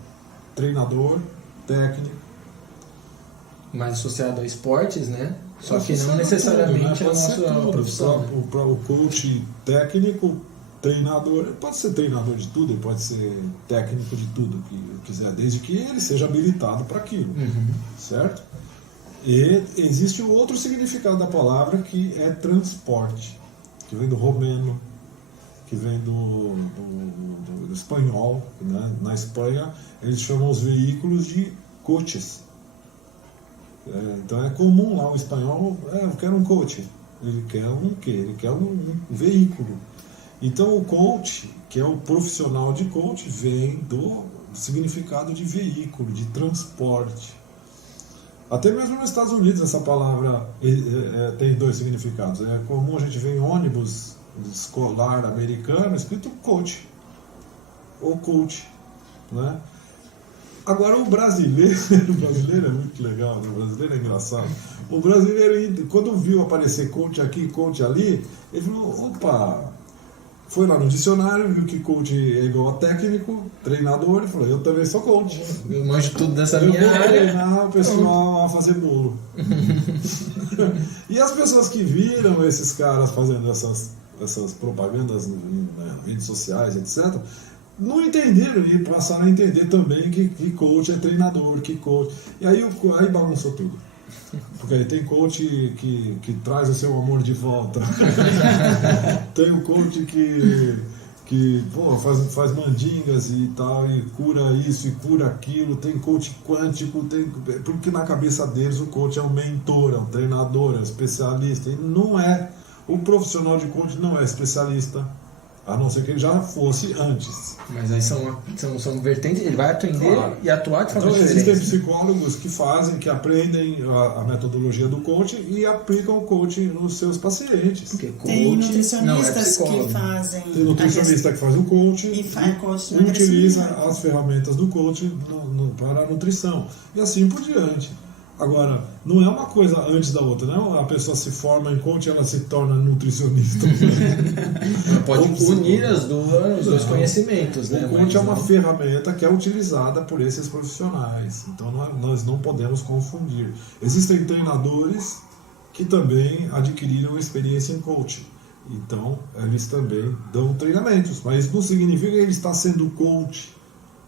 treinador, técnico. Mais associado a esportes, né? Só que não necessariamente a nossa profissão. O coach técnico, treinador, pode ser treinador de tudo, ele pode ser técnico de tudo que quiser, desde que ele seja habilitado para aquilo, certo? E existe o outro significado da palavra, que é transporte, que vem do romeno, que vem do espanhol, né? Na Espanha eles chamam os veículos de coches. Então é comum lá o espanhol, eu quero um coche, ele quer um quê? Ele quer um veículo. Então o coach, que é o profissional de coach, vem do significado de veículo, de transporte. Até mesmo nos Estados Unidos essa palavra tem dois significados. É comum a gente ver em ônibus escolar americano escrito coach, ou coach, né? Agora o brasileiro é muito legal, né? O brasileiro é engraçado. O brasileiro, quando viu aparecer coach aqui, coach ali, ele falou, opa... Foi lá no dicionário, viu que coach é igual a técnico, treinador, e falou, eu também sou coach. Eu manjo tudo dessa Eu minha vou área. treinar o pessoal a fazer bolo. E as pessoas que viram esses caras fazendo essas propagandas nas redes sociais, etc., não entenderam e passaram a entender também que coach é treinador, que coach... E aí bagunçou tudo. Porque aí tem coach que traz o seu amor de volta. Tem o coach que faz mandingas e tal, e cura isso e cura aquilo. Tem coach quântico, porque na cabeça deles o coach é um mentor, é um treinador, é um especialista. E não é. O profissional de coach não é especialista, a não ser que ele já fosse antes. Mas aí são vertentes, ele vai aprender e atuar de forma então, diferente. existem psicólogos que aprendem a metodologia do coach e aplicam o coach nos seus pacientes. Porque coach tem nutricionistas não é que fazem. Tem nutricionista que faz o coach coach utiliza as ferramentas do coach para a nutrição. E assim por diante. Agora, não é uma coisa antes da outra, não. A pessoa se forma em coach e ela se torna nutricionista. Ela pode unir os dois conhecimentos, né? O coach é uma ferramenta que é utilizada por esses profissionais. Então nós não podemos confundir. Existem treinadores que também adquiriram experiência em coaching. Então, eles também dão treinamentos. Mas isso não significa que ele está sendo coach,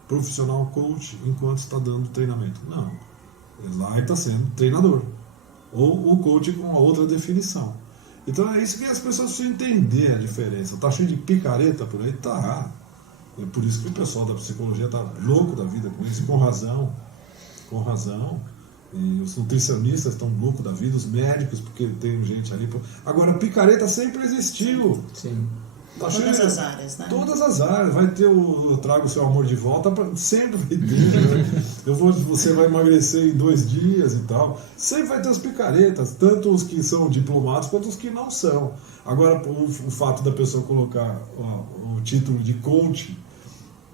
profissional coach, enquanto está dando treinamento. Não. Lá ele está sendo treinador. Ou o coach com uma outra definição. Então é isso que as pessoas precisam entender a diferença. Está cheio de picareta por aí? Tá. É por isso que o pessoal da psicologia está louco da vida com isso, com razão. Com razão. E os nutricionistas estão loucos da vida, os médicos, porque tem gente ali. Agora, a picareta sempre existiu. Sim. Tá todas as áreas, né? Todas as áreas. Vai ter eu trago o seu amor de volta, sempre vai ter. Né? Você vai emagrecer em 2 dias e tal. Sempre vai ter os picaretas, tanto os que são diplomados quanto os que não são. Agora, o fato da pessoa colocar o título de coach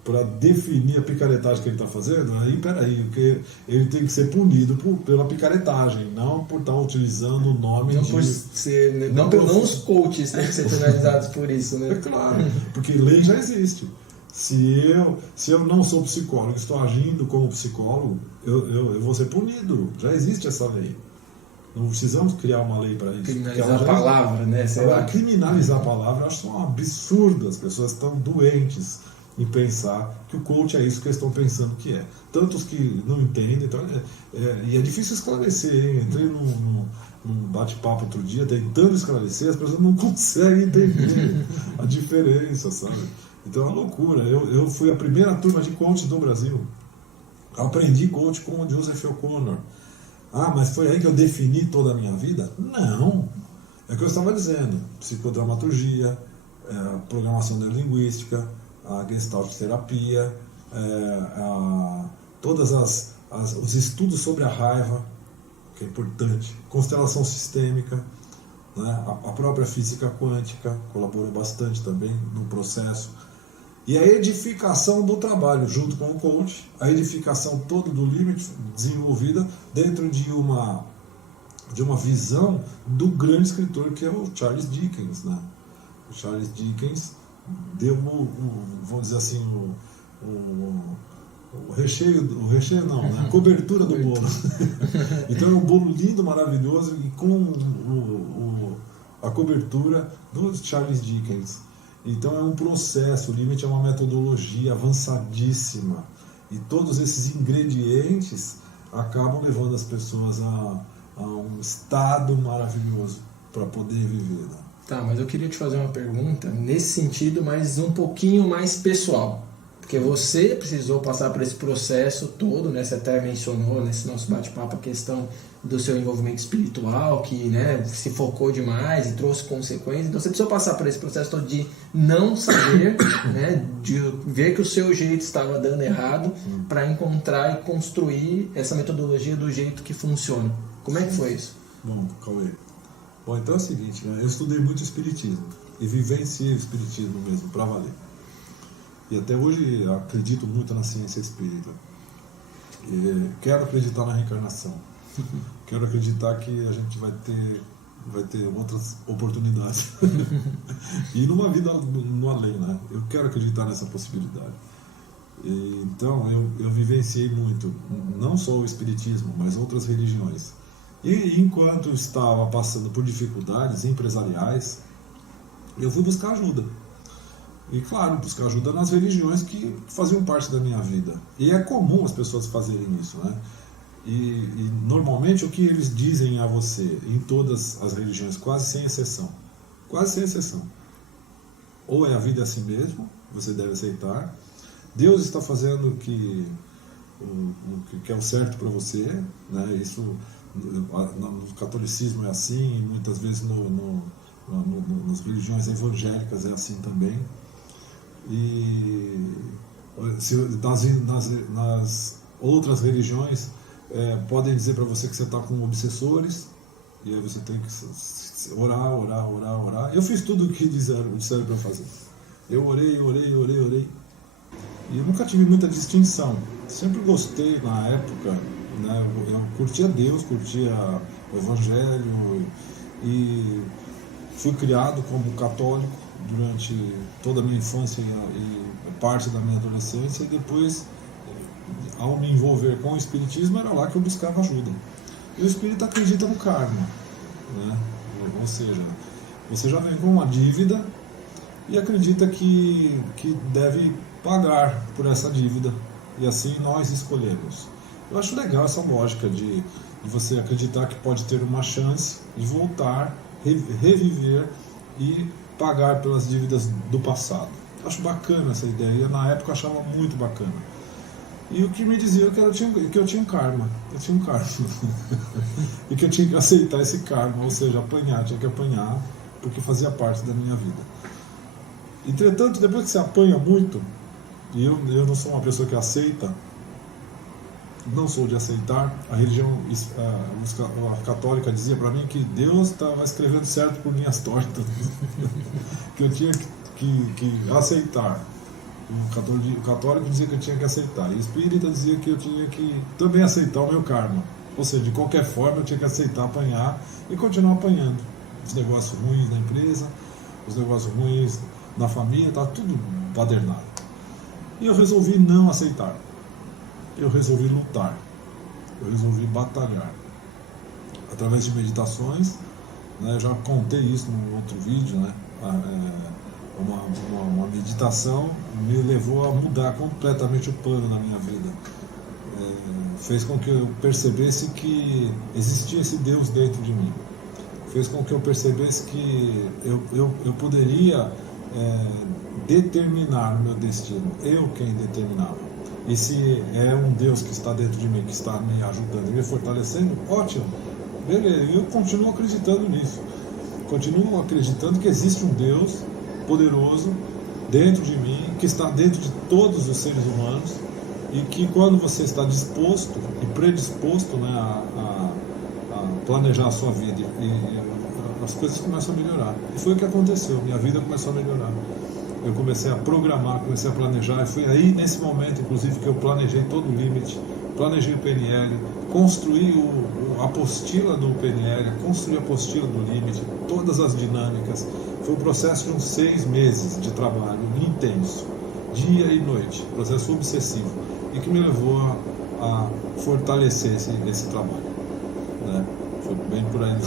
para definir a picaretagem que ele está fazendo, aí peraí, porque ele tem que ser punido pela picaretagem, não por estar utilizando o nome não por ser, não os coaches têm que ser penalizados por isso, né? É claro, porque lei já existe. Se eu não sou psicólogo, estou agindo como psicólogo, eu vou ser punido. Já existe essa lei. Não precisamos criar uma lei para isso. Criminalizar a palavra, né? Criminalizar a palavra, eu acho um absurdo. As pessoas estão doentes em pensar que o coach é isso que eles estão pensando que é. Tantos que não entendem, então e é difícil esclarecer, hein? Entrei num bate-papo outro dia tentando esclarecer, as pessoas não conseguem entender a diferença, sabe? Então é uma loucura. Eu fui a primeira turma de coach do Brasil. Eu aprendi coach com o Joseph O'Connor. Ah, mas foi aí que eu defini toda a minha vida? Não. É o que eu estava dizendo. Psicodramaturgia, programação neurolinguística, a Gestalt terapia, todos os estudos sobre a raiva, que é importante, constelação sistêmica, né? A própria física quântica colaborou bastante também no processo. E a edificação do trabalho, junto com o coach, a edificação toda do limite desenvolvida dentro de uma visão do grande escritor que é o Charles Dickens, né? O Charles Dickens deu vamos dizer assim, o recheio não, né? A cobertura do bolo. Então é um bolo lindo, maravilhoso e com a cobertura do Charles Dickens. Então é um processo, o limite é uma metodologia avançadíssima e todos esses ingredientes acabam levando as pessoas a um estado maravilhoso para poder viver, né? Tá, mas eu queria te fazer uma pergunta nesse sentido, mas um pouquinho mais pessoal. Porque você precisou passar por esse processo todo, né? Você até mencionou nesse nosso bate-papo a questão do seu envolvimento espiritual, que, né, se focou demais e trouxe consequências. Então você precisou passar por esse processo todo de não saber, né, de ver que o seu jeito estava dando errado, para encontrar e construir essa metodologia do jeito que funciona. Como é que foi isso? Bom, Cauê. Bom, então é o seguinte, né? Eu estudei muito espiritismo e vivenciei o espiritismo mesmo, para valer. E até hoje acredito muito na ciência espírita. Quero acreditar na reencarnação. Quero acreditar que a gente vai ter vai ter outras oportunidades. E numa vida no além, né? Eu quero acreditar nessa possibilidade. Então eu vivenciei muito, não só o espiritismo, mas outras religiões. E enquanto estava passando por dificuldades empresariais, eu fui buscar ajuda. E claro, buscar ajuda nas religiões que faziam parte da minha vida. E é comum as pessoas fazerem isso, né? E normalmente o que eles dizem a você, em todas as religiões, quase sem exceção, ou é a vida assim mesmo, você deve aceitar, Deus está fazendo o que é o certo para você, né? Isso no catolicismo é assim, e muitas vezes nas religiões evangélicas é assim também. E nas outras religiões podem dizer para você que você está com obsessores, e aí você tem que orar. Eu fiz tudo o que disseram para fazer. Eu orei. E eu nunca tive muita distinção. Sempre gostei na época, né? Eu curtia Deus, curtia o Evangelho, e fui criado como católico durante toda a minha infância e parte da minha adolescência, e depois, ao me envolver com o espiritismo, era lá que eu buscava ajuda. E o espírita acredita no karma, né? Ou seja, você já vem com uma dívida e acredita que deve pagar por essa dívida, e assim nós escolhemos. Eu acho legal essa lógica de você acreditar que pode ter uma chance de voltar, reviver e pagar pelas dívidas do passado. Acho bacana essa ideia, e na época eu achava muito bacana. E o que me dizia que eu tinha um karma, e que eu tinha que aceitar esse karma, ou seja, tinha que apanhar, porque fazia parte da minha vida. Entretanto, depois que você apanha muito, e eu não sou uma pessoa que aceita, não sou de aceitar, a religião a católica dizia para mim que Deus estava escrevendo certo por linhas tortas, que eu tinha que aceitar. O católico dizia que eu tinha que aceitar, e o espírita dizia que eu tinha que também aceitar o meu karma, ou seja, de qualquer forma eu tinha que aceitar apanhar e continuar apanhando. Os negócios ruins na empresa, os negócios ruins na família, tá tudo padernado. E eu resolvi não aceitar. Eu resolvi lutar, eu resolvi batalhar, através de meditações, né? Já contei isso no outro vídeo, né? Uma meditação me levou a mudar completamente o plano na minha vida, fez com que eu percebesse que existia esse Deus dentro de mim, fez com que eu percebesse que eu poderia determinar o meu destino, eu quem determinava. E se é um Deus que está dentro de mim, que está me ajudando e me fortalecendo, ótimo, beleza, eu continuo acreditando nisso. Continuo acreditando que existe um Deus poderoso dentro de mim, que está dentro de todos os seres humanos, e que quando você está disposto e predisposto, né, a planejar a sua vida, as coisas começam a melhorar. E foi o que aconteceu, minha vida começou a melhorar. Eu comecei a programar, comecei a planejar, e foi aí, nesse momento, inclusive, que eu planejei todo o limite, planejei o PNL, construí a apostila do PNL, construí a apostila do limite, todas as dinâmicas. Foi um processo de uns 6 meses de trabalho intenso, dia e noite, processo obsessivo, e que me levou a fortalecer esse trabalho, né? Foi bem por aí.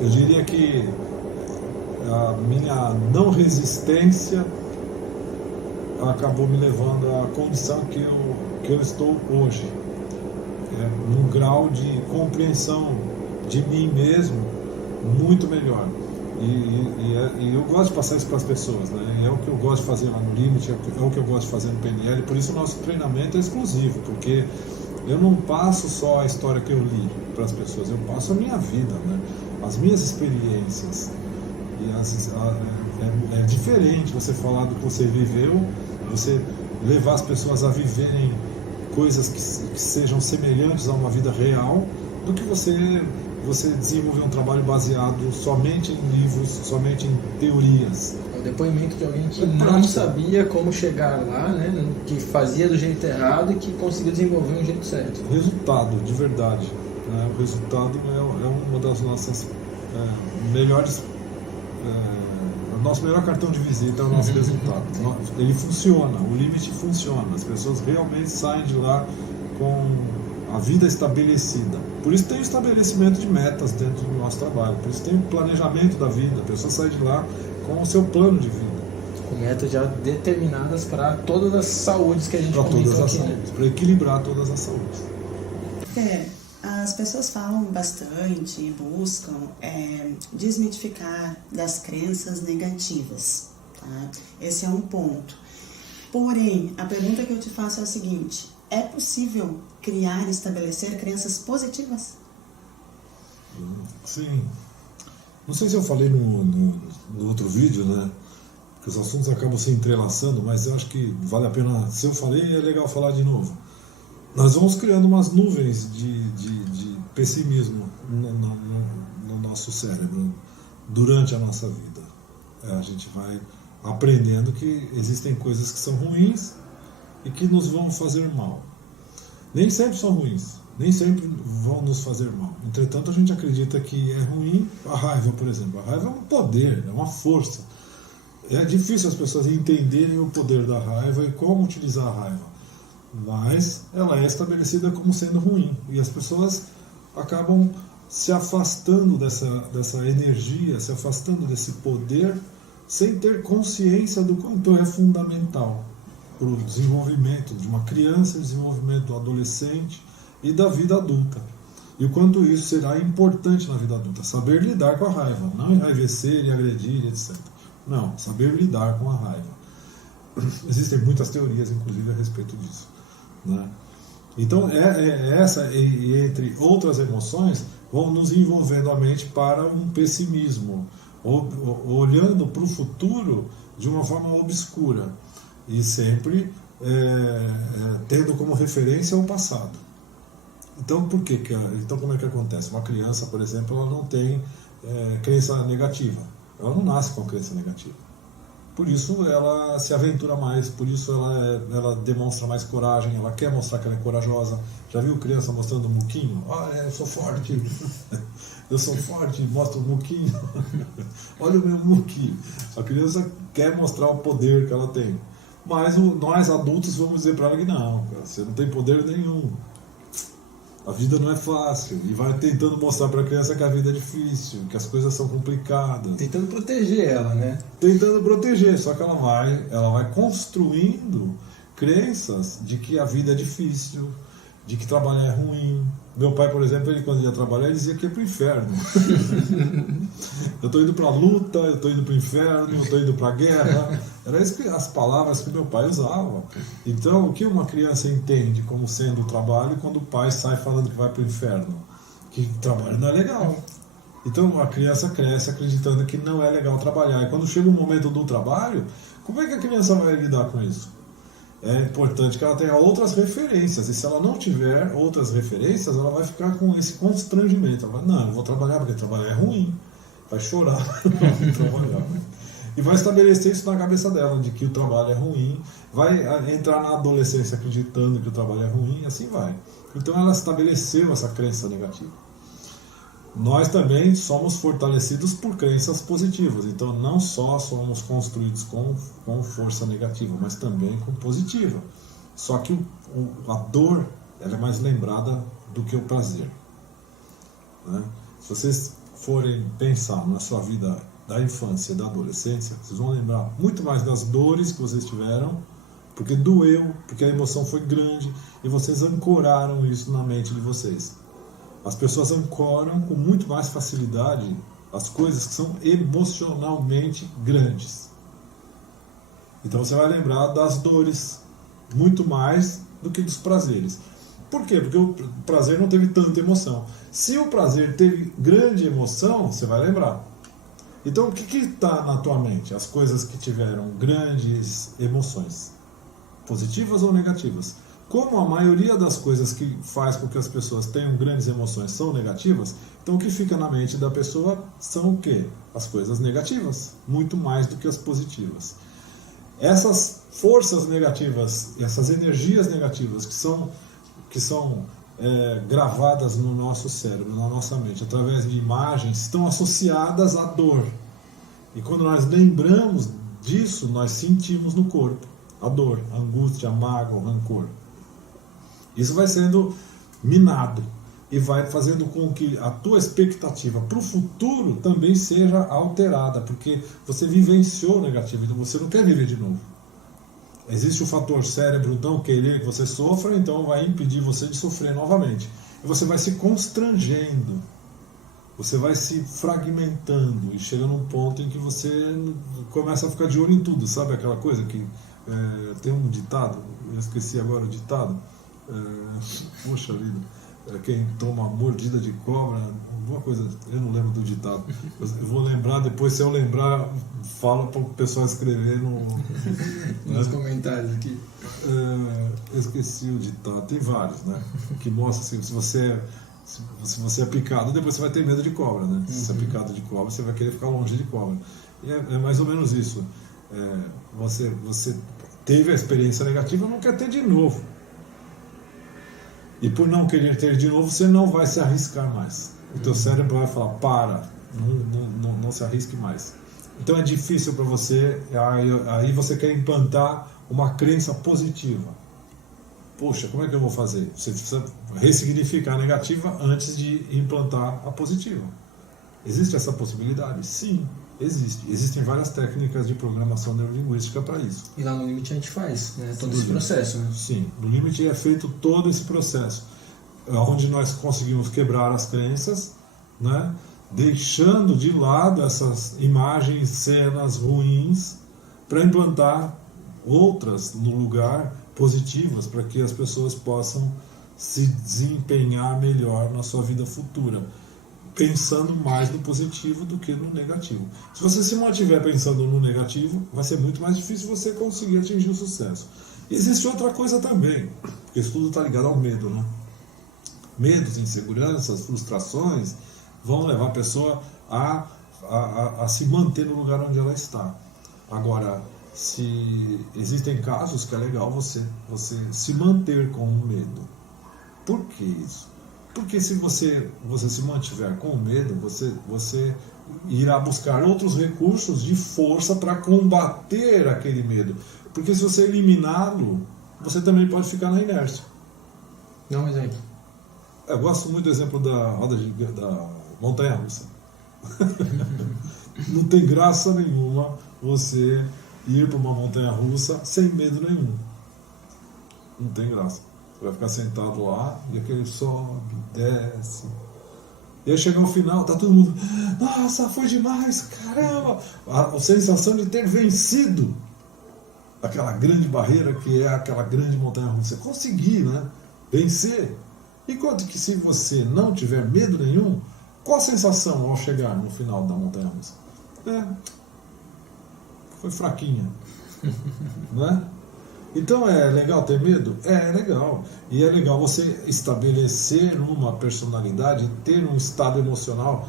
Eu diria que a minha não resistência acabou me levando à condição que eu estou hoje, num grau de compreensão de mim mesmo muito melhor, e eu gosto de passar isso para as pessoas, né? É o que eu gosto de fazer lá no Limite, é o que eu gosto de fazer no PNL, por isso o nosso treinamento é exclusivo, porque eu não passo só a história que eu li para as pessoas, eu passo a minha vida, né? As minhas experiências. E é diferente você falar do que você viveu, você levar as pessoas a viverem coisas que sejam semelhantes a uma vida real, do que você desenvolver um trabalho baseado somente em livros, somente em teorias. O depoimento de alguém que não sabia como chegar lá, né? Que fazia do jeito errado e que conseguiu desenvolver um jeito certo. Resultado, de verdade. né? O resultado é uma das nossas melhores... o nosso melhor cartão de visita é o nosso resultado. Ele funciona, o limite funciona. As pessoas realmente saem de lá com a vida estabelecida. Por isso tem o estabelecimento de metas dentro do nosso trabalho. Por isso tem o planejamento da vida. A pessoa sai de lá com o seu plano de vida. Com metas já determinadas para todas as saúdes que a gente comentou aqui, né? Para equilibrar todas as saúdes. As pessoas falam bastante e buscam desmitificar das crenças negativas, tá? Esse é um ponto. Porém, a pergunta que eu te faço é a seguinte: é possível criar e estabelecer crenças positivas? Sim. Não sei se eu falei no outro vídeo, né? Porque os assuntos acabam se entrelaçando, mas eu acho que vale a pena. Se eu falei, é legal falar de novo. Nós vamos criando umas nuvens de pessimismo no nosso cérebro durante a nossa vida. A gente vai aprendendo que existem coisas que são ruins e que nos vão fazer mal. Nem sempre são ruins, nem sempre vão nos fazer mal. Entretanto, a gente acredita que é ruim. A raiva, por exemplo. A raiva é um poder, é uma força. É difícil as pessoas entenderem o poder da raiva e como utilizar a raiva. Mas ela é estabelecida como sendo ruim. E as pessoas acabam se afastando dessa energia, se afastando desse poder, sem ter consciência do quanto é fundamental para o desenvolvimento de uma criança, desenvolvimento do adolescente e da vida adulta. E o quanto isso será importante na vida adulta. Saber lidar com a raiva, não enraivecer e agredir, etc. Não, saber lidar com a raiva. Existem muitas teorias, inclusive, a respeito disso, né? Então, essa, e entre outras emoções, vão nos envolvendo a mente para um pessimismo, olhando para o futuro de uma forma obscura e sempre tendo como referência o passado. Então, então como é que acontece? Uma criança, por exemplo, ela não tem crença negativa. Ela não nasce com crença negativa. Por isso ela se aventura mais, por isso ela demonstra mais coragem, ela quer mostrar que ela é corajosa. Já viu criança mostrando um muquinho? Eu sou forte, eu sou forte, mostra o muquinho. Olha o meu muquinho. A criança quer mostrar o poder que ela tem. Mas nós adultos vamos dizer para ela que não, você não tem poder nenhum. A vida não é fácil, e vai tentando mostrar para a criança que a vida é difícil, que as coisas são complicadas. Tentando proteger ela, né? Tentando proteger, só que ela vai construindo crenças de que a vida é difícil, de que trabalhar é ruim. Meu pai, por exemplo, quando ia trabalhar, ele dizia que ia para o inferno. Eu estou indo para a luta, eu estou indo para o inferno, eu estou indo para a guerra. Eram as palavras que meu pai usava. Então, o que uma criança entende como sendo o trabalho quando o pai sai falando que vai para o inferno? Que trabalho não é legal. Então, a criança cresce acreditando que não é legal trabalhar. E quando chega o momento do trabalho, como é que a criança vai lidar com isso? É importante que ela tenha outras referências. E se ela não tiver outras referências, ela vai ficar com esse constrangimento. Ela vai, não, eu vou trabalhar porque trabalhar é ruim. Vai chorar para trabalhar. E vai estabelecer isso na cabeça dela, de que o trabalho é ruim. Vai entrar na adolescência acreditando que o trabalho é ruim, e assim vai. Então ela estabeleceu essa crença negativa. Nós também somos fortalecidos por crenças positivas. Então não só somos construídos com força negativa, mas também com positiva. Só que a dor ela é mais lembrada do que o prazer, né? Se vocês forem pensar na sua vida da infância e da adolescência, vocês vão lembrar muito mais das dores que vocês tiveram, porque doeu, porque a emoção foi grande, e vocês ancoraram isso na mente de vocês. As pessoas ancoram com muito mais facilidade as coisas que são emocionalmente grandes. Então você vai lembrar das dores muito mais do que dos prazeres. Por quê? Porque o prazer não teve tanta emoção. Se o prazer teve grande emoção, você vai lembrar. Então o que está na tua mente? As coisas que tiveram grandes emoções, positivas ou negativas. Como a maioria das coisas que faz com que as pessoas tenham grandes emoções são negativas, então o que fica na mente da pessoa são o quê? As coisas negativas, muito mais do que as positivas. Essas forças negativas, essas energias negativas que são gravadas no nosso cérebro, na nossa mente, através de imagens, estão associadas à dor. E quando nós lembramos disso, nós sentimos no corpo a dor, a angústia, a mágoa, o rancor. Isso vai sendo minado e vai fazendo com que a tua expectativa para o futuro também seja alterada, porque você vivenciou o negativo, então você não quer viver de novo. Existe o fator cérebro, então, querer que você sofra, então vai impedir você de sofrer novamente. E você vai se constrangendo, você vai se fragmentando e chega num ponto em que você começa a ficar de olho em tudo. Sabe aquela coisa que tem um ditado, eu esqueci agora o ditado, poxa vida, quem toma mordida de cobra, alguma coisa, eu não lembro do ditado. Eu vou lembrar depois, se eu lembrar, fala para o pessoal escrever nos comentários aqui. Eu esqueci o ditado, tem vários, né? Que mostra assim, se você é picado, depois você vai ter medo de cobra, né? Se você é picado de cobra, você vai querer ficar longe de cobra. E é mais ou menos isso. Você teve a experiência negativa, não quer ter de novo. E por não querer ter de novo, você não vai se arriscar mais. O teu cérebro vai falar, não se arrisque mais. Então é difícil para você, aí você quer implantar uma crença positiva. Poxa, como é que eu vou fazer? Você precisa ressignificar a negativa antes de implantar a positiva. Existe essa possibilidade? Sim, existe. Existem várias técnicas de programação neurolinguística para isso. E lá no Limite a gente faz, né? Todo esse processo, né? Sim, no Limite é feito todo esse processo, onde nós conseguimos quebrar as crenças, né? Deixando de lado essas imagens, cenas ruins, para implantar outras no lugar, positivas, para que as pessoas possam se desempenhar melhor na sua vida futura, pensando mais no positivo do que no negativo. Se você se mantiver pensando no negativo, vai ser muito mais difícil você conseguir atingir o sucesso. E existe outra coisa também, porque isso tudo está ligado ao medo, né? Medos, inseguranças, frustrações vão levar a pessoa a se manter no lugar onde ela está. Agora, se existem casos que é legal você se manter com o medo. Por que isso? Porque se você se mantiver com medo, você irá buscar outros recursos de força para combater aquele medo. Porque se você eliminá-lo, você também pode ficar na inércia. Dá um exemplo. Eu gosto muito do exemplo da montanha-russa. Não tem graça nenhuma você ir para uma montanha-russa sem medo nenhum. Não tem graça. Você vai ficar sentado lá e aquele sobe, desce. E aí chega ao final, tá todo mundo, nossa, foi demais, caramba! A sensação de ter vencido aquela grande barreira que é aquela grande montanha-russa. Conseguir, né? Vencer. Enquanto que se você não tiver medo nenhum, qual a sensação ao chegar no final da montanha-russa? Foi fraquinha. Né? Então é legal ter medo? É legal. E é legal você estabelecer uma personalidade, ter um estado emocional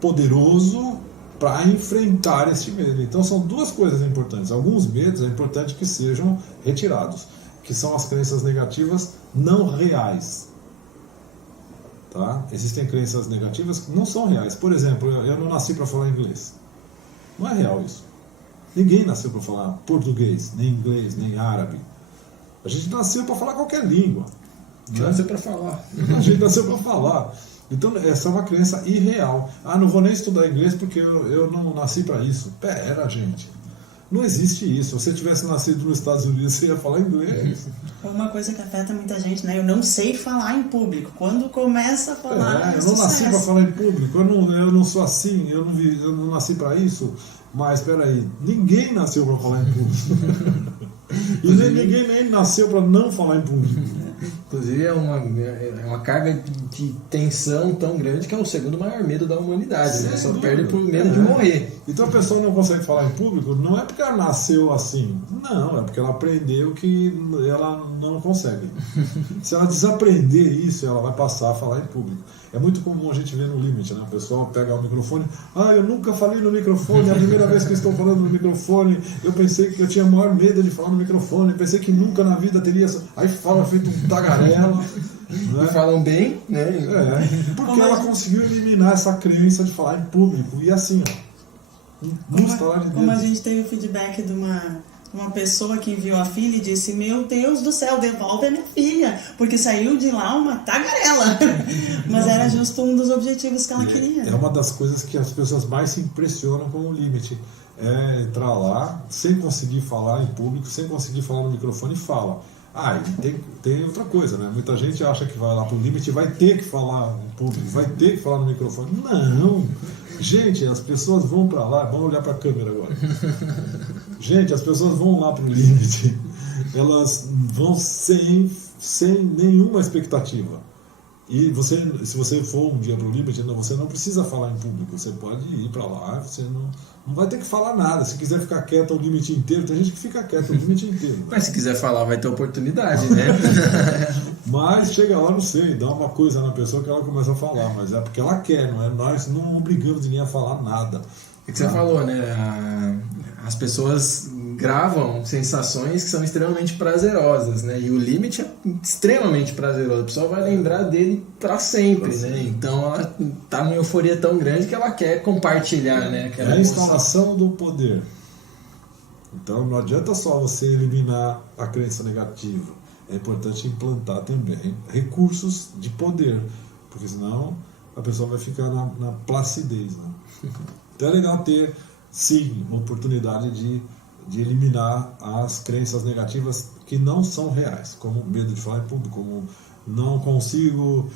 poderoso para enfrentar esse medo. Então são duas coisas importantes. Alguns medos é importante que sejam retirados, que são as crenças negativas não reais. Tá? Existem crenças negativas que não são reais. Por exemplo, eu não nasci para falar inglês. Não é real isso. Ninguém nasceu para falar português, nem inglês, nem árabe. A gente nasceu para falar qualquer língua. Né? Nasceu para falar. A gente nasceu para falar. Então essa é uma crença irreal. Não vou nem estudar inglês porque eu não nasci para isso. Pera, gente. Não existe isso. Se você tivesse nascido nos Estados Unidos, você ia falar inglês. Uma coisa que afeta muita gente, né? Eu não sei falar em público. Quando começa a falar, eu não nasci para falar em público. Eu não sou assim. Eu não nasci para isso. Mas espera aí, ninguém nasceu para falar em público. E ninguém nem nasceu para não falar em público. Inclusive é uma carga de tensão tão grande que é o segundo maior medo da humanidade, né? Só perde por medo de morrer. Então a pessoa não consegue falar em público, não é porque ela nasceu assim, não, é porque ela aprendeu que ela não consegue. Se ela desaprender isso, ela vai passar a falar em público. É muito comum a gente ver no Limite, né? O pessoal pega o microfone, eu nunca falei no microfone, é a primeira vez que estou falando no microfone, eu pensei que eu tinha o maior medo de falar no microfone, pensei que nunca na vida teria... Aí fala feito um tagarela. E falam bem, né? Porque ela conseguiu eliminar essa crença de falar em público. E assim, ó, como a gente teve feedback de uma pessoa que enviou a filha e disse: meu Deus do céu, devolve a minha filha, porque saiu de lá uma tagarela. Mas era justo um dos objetivos que ela queria. É uma das coisas que as pessoas mais se impressionam com o limite. É entrar lá sem conseguir falar em público, sem conseguir falar no microfone e fala. E tem outra coisa, né? Muita gente acha que vai lá pro limite e vai ter que falar em público, vai ter que falar no microfone. Não! Gente, as pessoas vão para lá, vamos olhar para a câmera agora. Gente, as pessoas vão lá pro limite, elas vão sem nenhuma expectativa. E se você for um dia pro limite, você não precisa falar em público, você pode ir para lá, você não vai ter que falar nada. Se quiser ficar quieto o limite inteiro, tem gente que fica quieto o limite inteiro. Mas se quiser falar, vai ter oportunidade, né? Mas chega lá, não sei, dá uma coisa na pessoa que ela começa a falar, mas é porque ela quer, não é? Nós não obrigamos ninguém a falar nada. É que você falou, né? As pessoas gravam sensações que são extremamente prazerosas, né? E o limite é extremamente prazeroso. A pessoa vai lembrar dele para sempre, né? Então ela tá numa euforia tão grande que ela quer compartilhar, né? É a instalação do poder. Então não adianta só você eliminar a crença negativa. É importante implantar também recursos de poder, porque senão a pessoa vai ficar na placidez, né? Então é legal ter, sim, uma oportunidade de eliminar as crenças negativas que não são reais, como medo de falar em público, como não consigo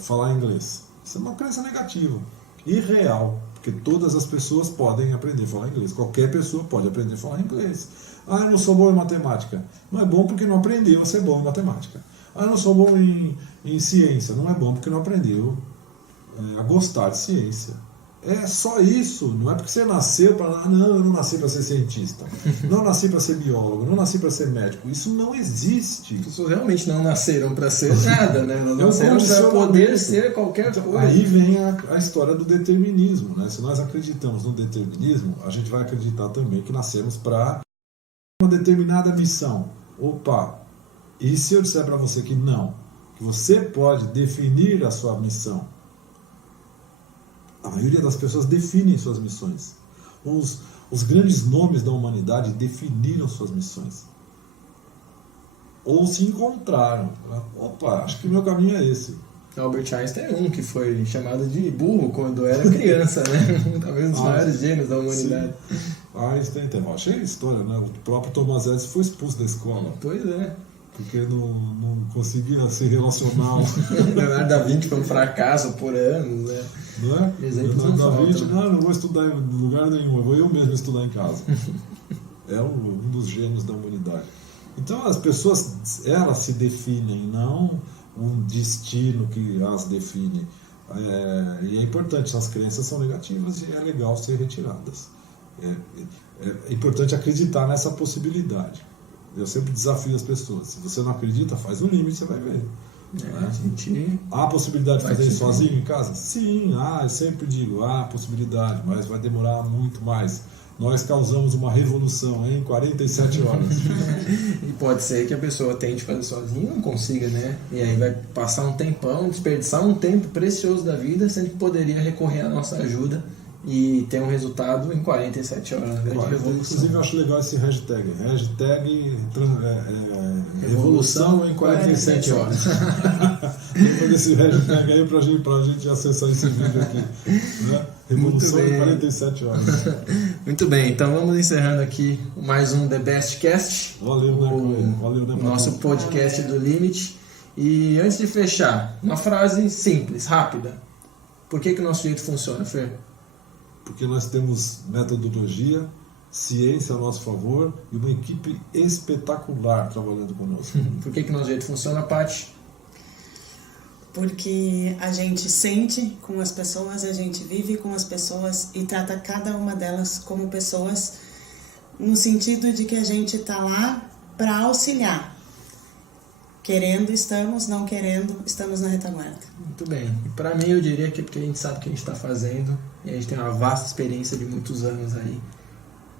falar inglês. Isso é uma crença negativa, irreal, porque todas as pessoas podem aprender a falar inglês. Qualquer pessoa pode aprender a falar inglês. Eu não sou bom em matemática. Não é bom porque não aprendeu a ser bom em matemática. Eu não sou bom em ciência. Não é bom porque não aprendeu a gostar de ciência. É só isso, não é porque você nasceu para... Não, eu não nasci para ser cientista, não nasci para ser biólogo, não nasci para ser médico. Isso não existe. As pessoas realmente não nasceram para ser nada, né? Não nasceram para poder ser qualquer coisa. Aí vem a história do determinismo, né? Se nós acreditamos no determinismo, a gente vai acreditar também que nascemos para uma determinada missão. Opa, e se eu disser para você que não, que você pode definir a sua missão? A maioria das pessoas definem suas missões. Os grandes nomes da humanidade definiram suas missões. Ou se encontraram. Opa, acho que o meu caminho é esse. Albert Einstein é um que foi chamado de burro quando era criança, né? Talvez um dos maiores gênios da humanidade. Sim. Einstein tem uma cheia de história, né? O próprio Thomas Edison foi expulso da escola. Pois é. Porque não conseguia se relacionar. Leonardo da Vinci foi um fracasso por anos, né? Não é? Leonardo da Vinci, não vou estudar em lugar nenhum, vou eu mesmo estudar em casa. É um dos gênios da humanidade. Então as pessoas, elas se definem, não um destino que as define. E é importante, as crenças são negativas e é legal ser retiradas. É importante acreditar nessa possibilidade. Eu sempre desafio as pessoas. Se você não acredita, faz um limite, você vai ver. Há a possibilidade de fazer isso sozinho em casa? Sim, eu sempre digo, há possibilidade, mas vai demorar muito mais. Nós causamos uma revolução em 47 horas. E pode ser que a pessoa tente fazer sozinha e não consiga, né? E aí vai passar um tempão, desperdiçar um tempo precioso da vida, sendo que poderia recorrer à nossa ajuda e ter um resultado em 47 horas. Uma grande revolução. Inclusive eu acho legal esse hashtag. Revolução em 47 horas. Depois desse hashtag aí pra gente acessar esse vídeo aqui. Né? Revolução em 47 horas. Muito bem, então vamos encerrando aqui mais um The Best Cast. Valeu, né? Valeu, né? Nosso podcast do Limite. E antes de fechar, uma frase simples, rápida. Por que o nosso jeito funciona, Fer? Porque nós temos metodologia, ciência a nosso favor e uma equipe espetacular trabalhando conosco. Por que nosso jeito funciona, Paty? Porque a gente sente com as pessoas, a gente vive com as pessoas e trata cada uma delas como pessoas, no sentido de que a gente está lá para auxiliar. Querendo, estamos, não querendo, estamos na retaguarda. Muito bem. E para mim, eu diria que é porque a gente sabe o que a gente está fazendo e a gente tem uma vasta experiência de muitos anos aí.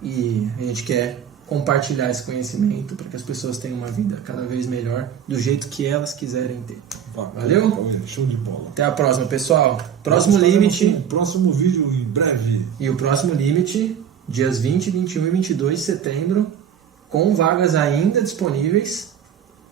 E a gente quer compartilhar esse conhecimento para que as pessoas tenham uma vida cada vez melhor, do jeito que elas quiserem ter. Valeu? Show de bola. Até a próxima, pessoal. Próximo limite. Próximo vídeo em breve. E o próximo limite, dias 20, 21 e 22 de setembro, com vagas ainda disponíveis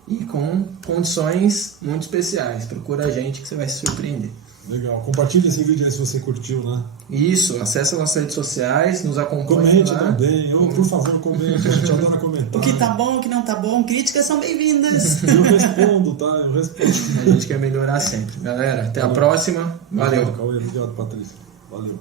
e com condições muito especiais. Procura a gente que você vai se surpreender. Legal. Compartilha esse vídeo aí se você curtiu, né? Isso, acessa nossas redes sociais, nos acompanhe Comente lá. também, ou por favor, comente, a gente adora comentar. O que tá bom, o que não tá bom, críticas são bem-vindas. Eu respondo, tá? Eu respondo. A gente quer melhorar sempre. Galera, até a próxima. Valeu. Obrigado, Patrícia. Valeu.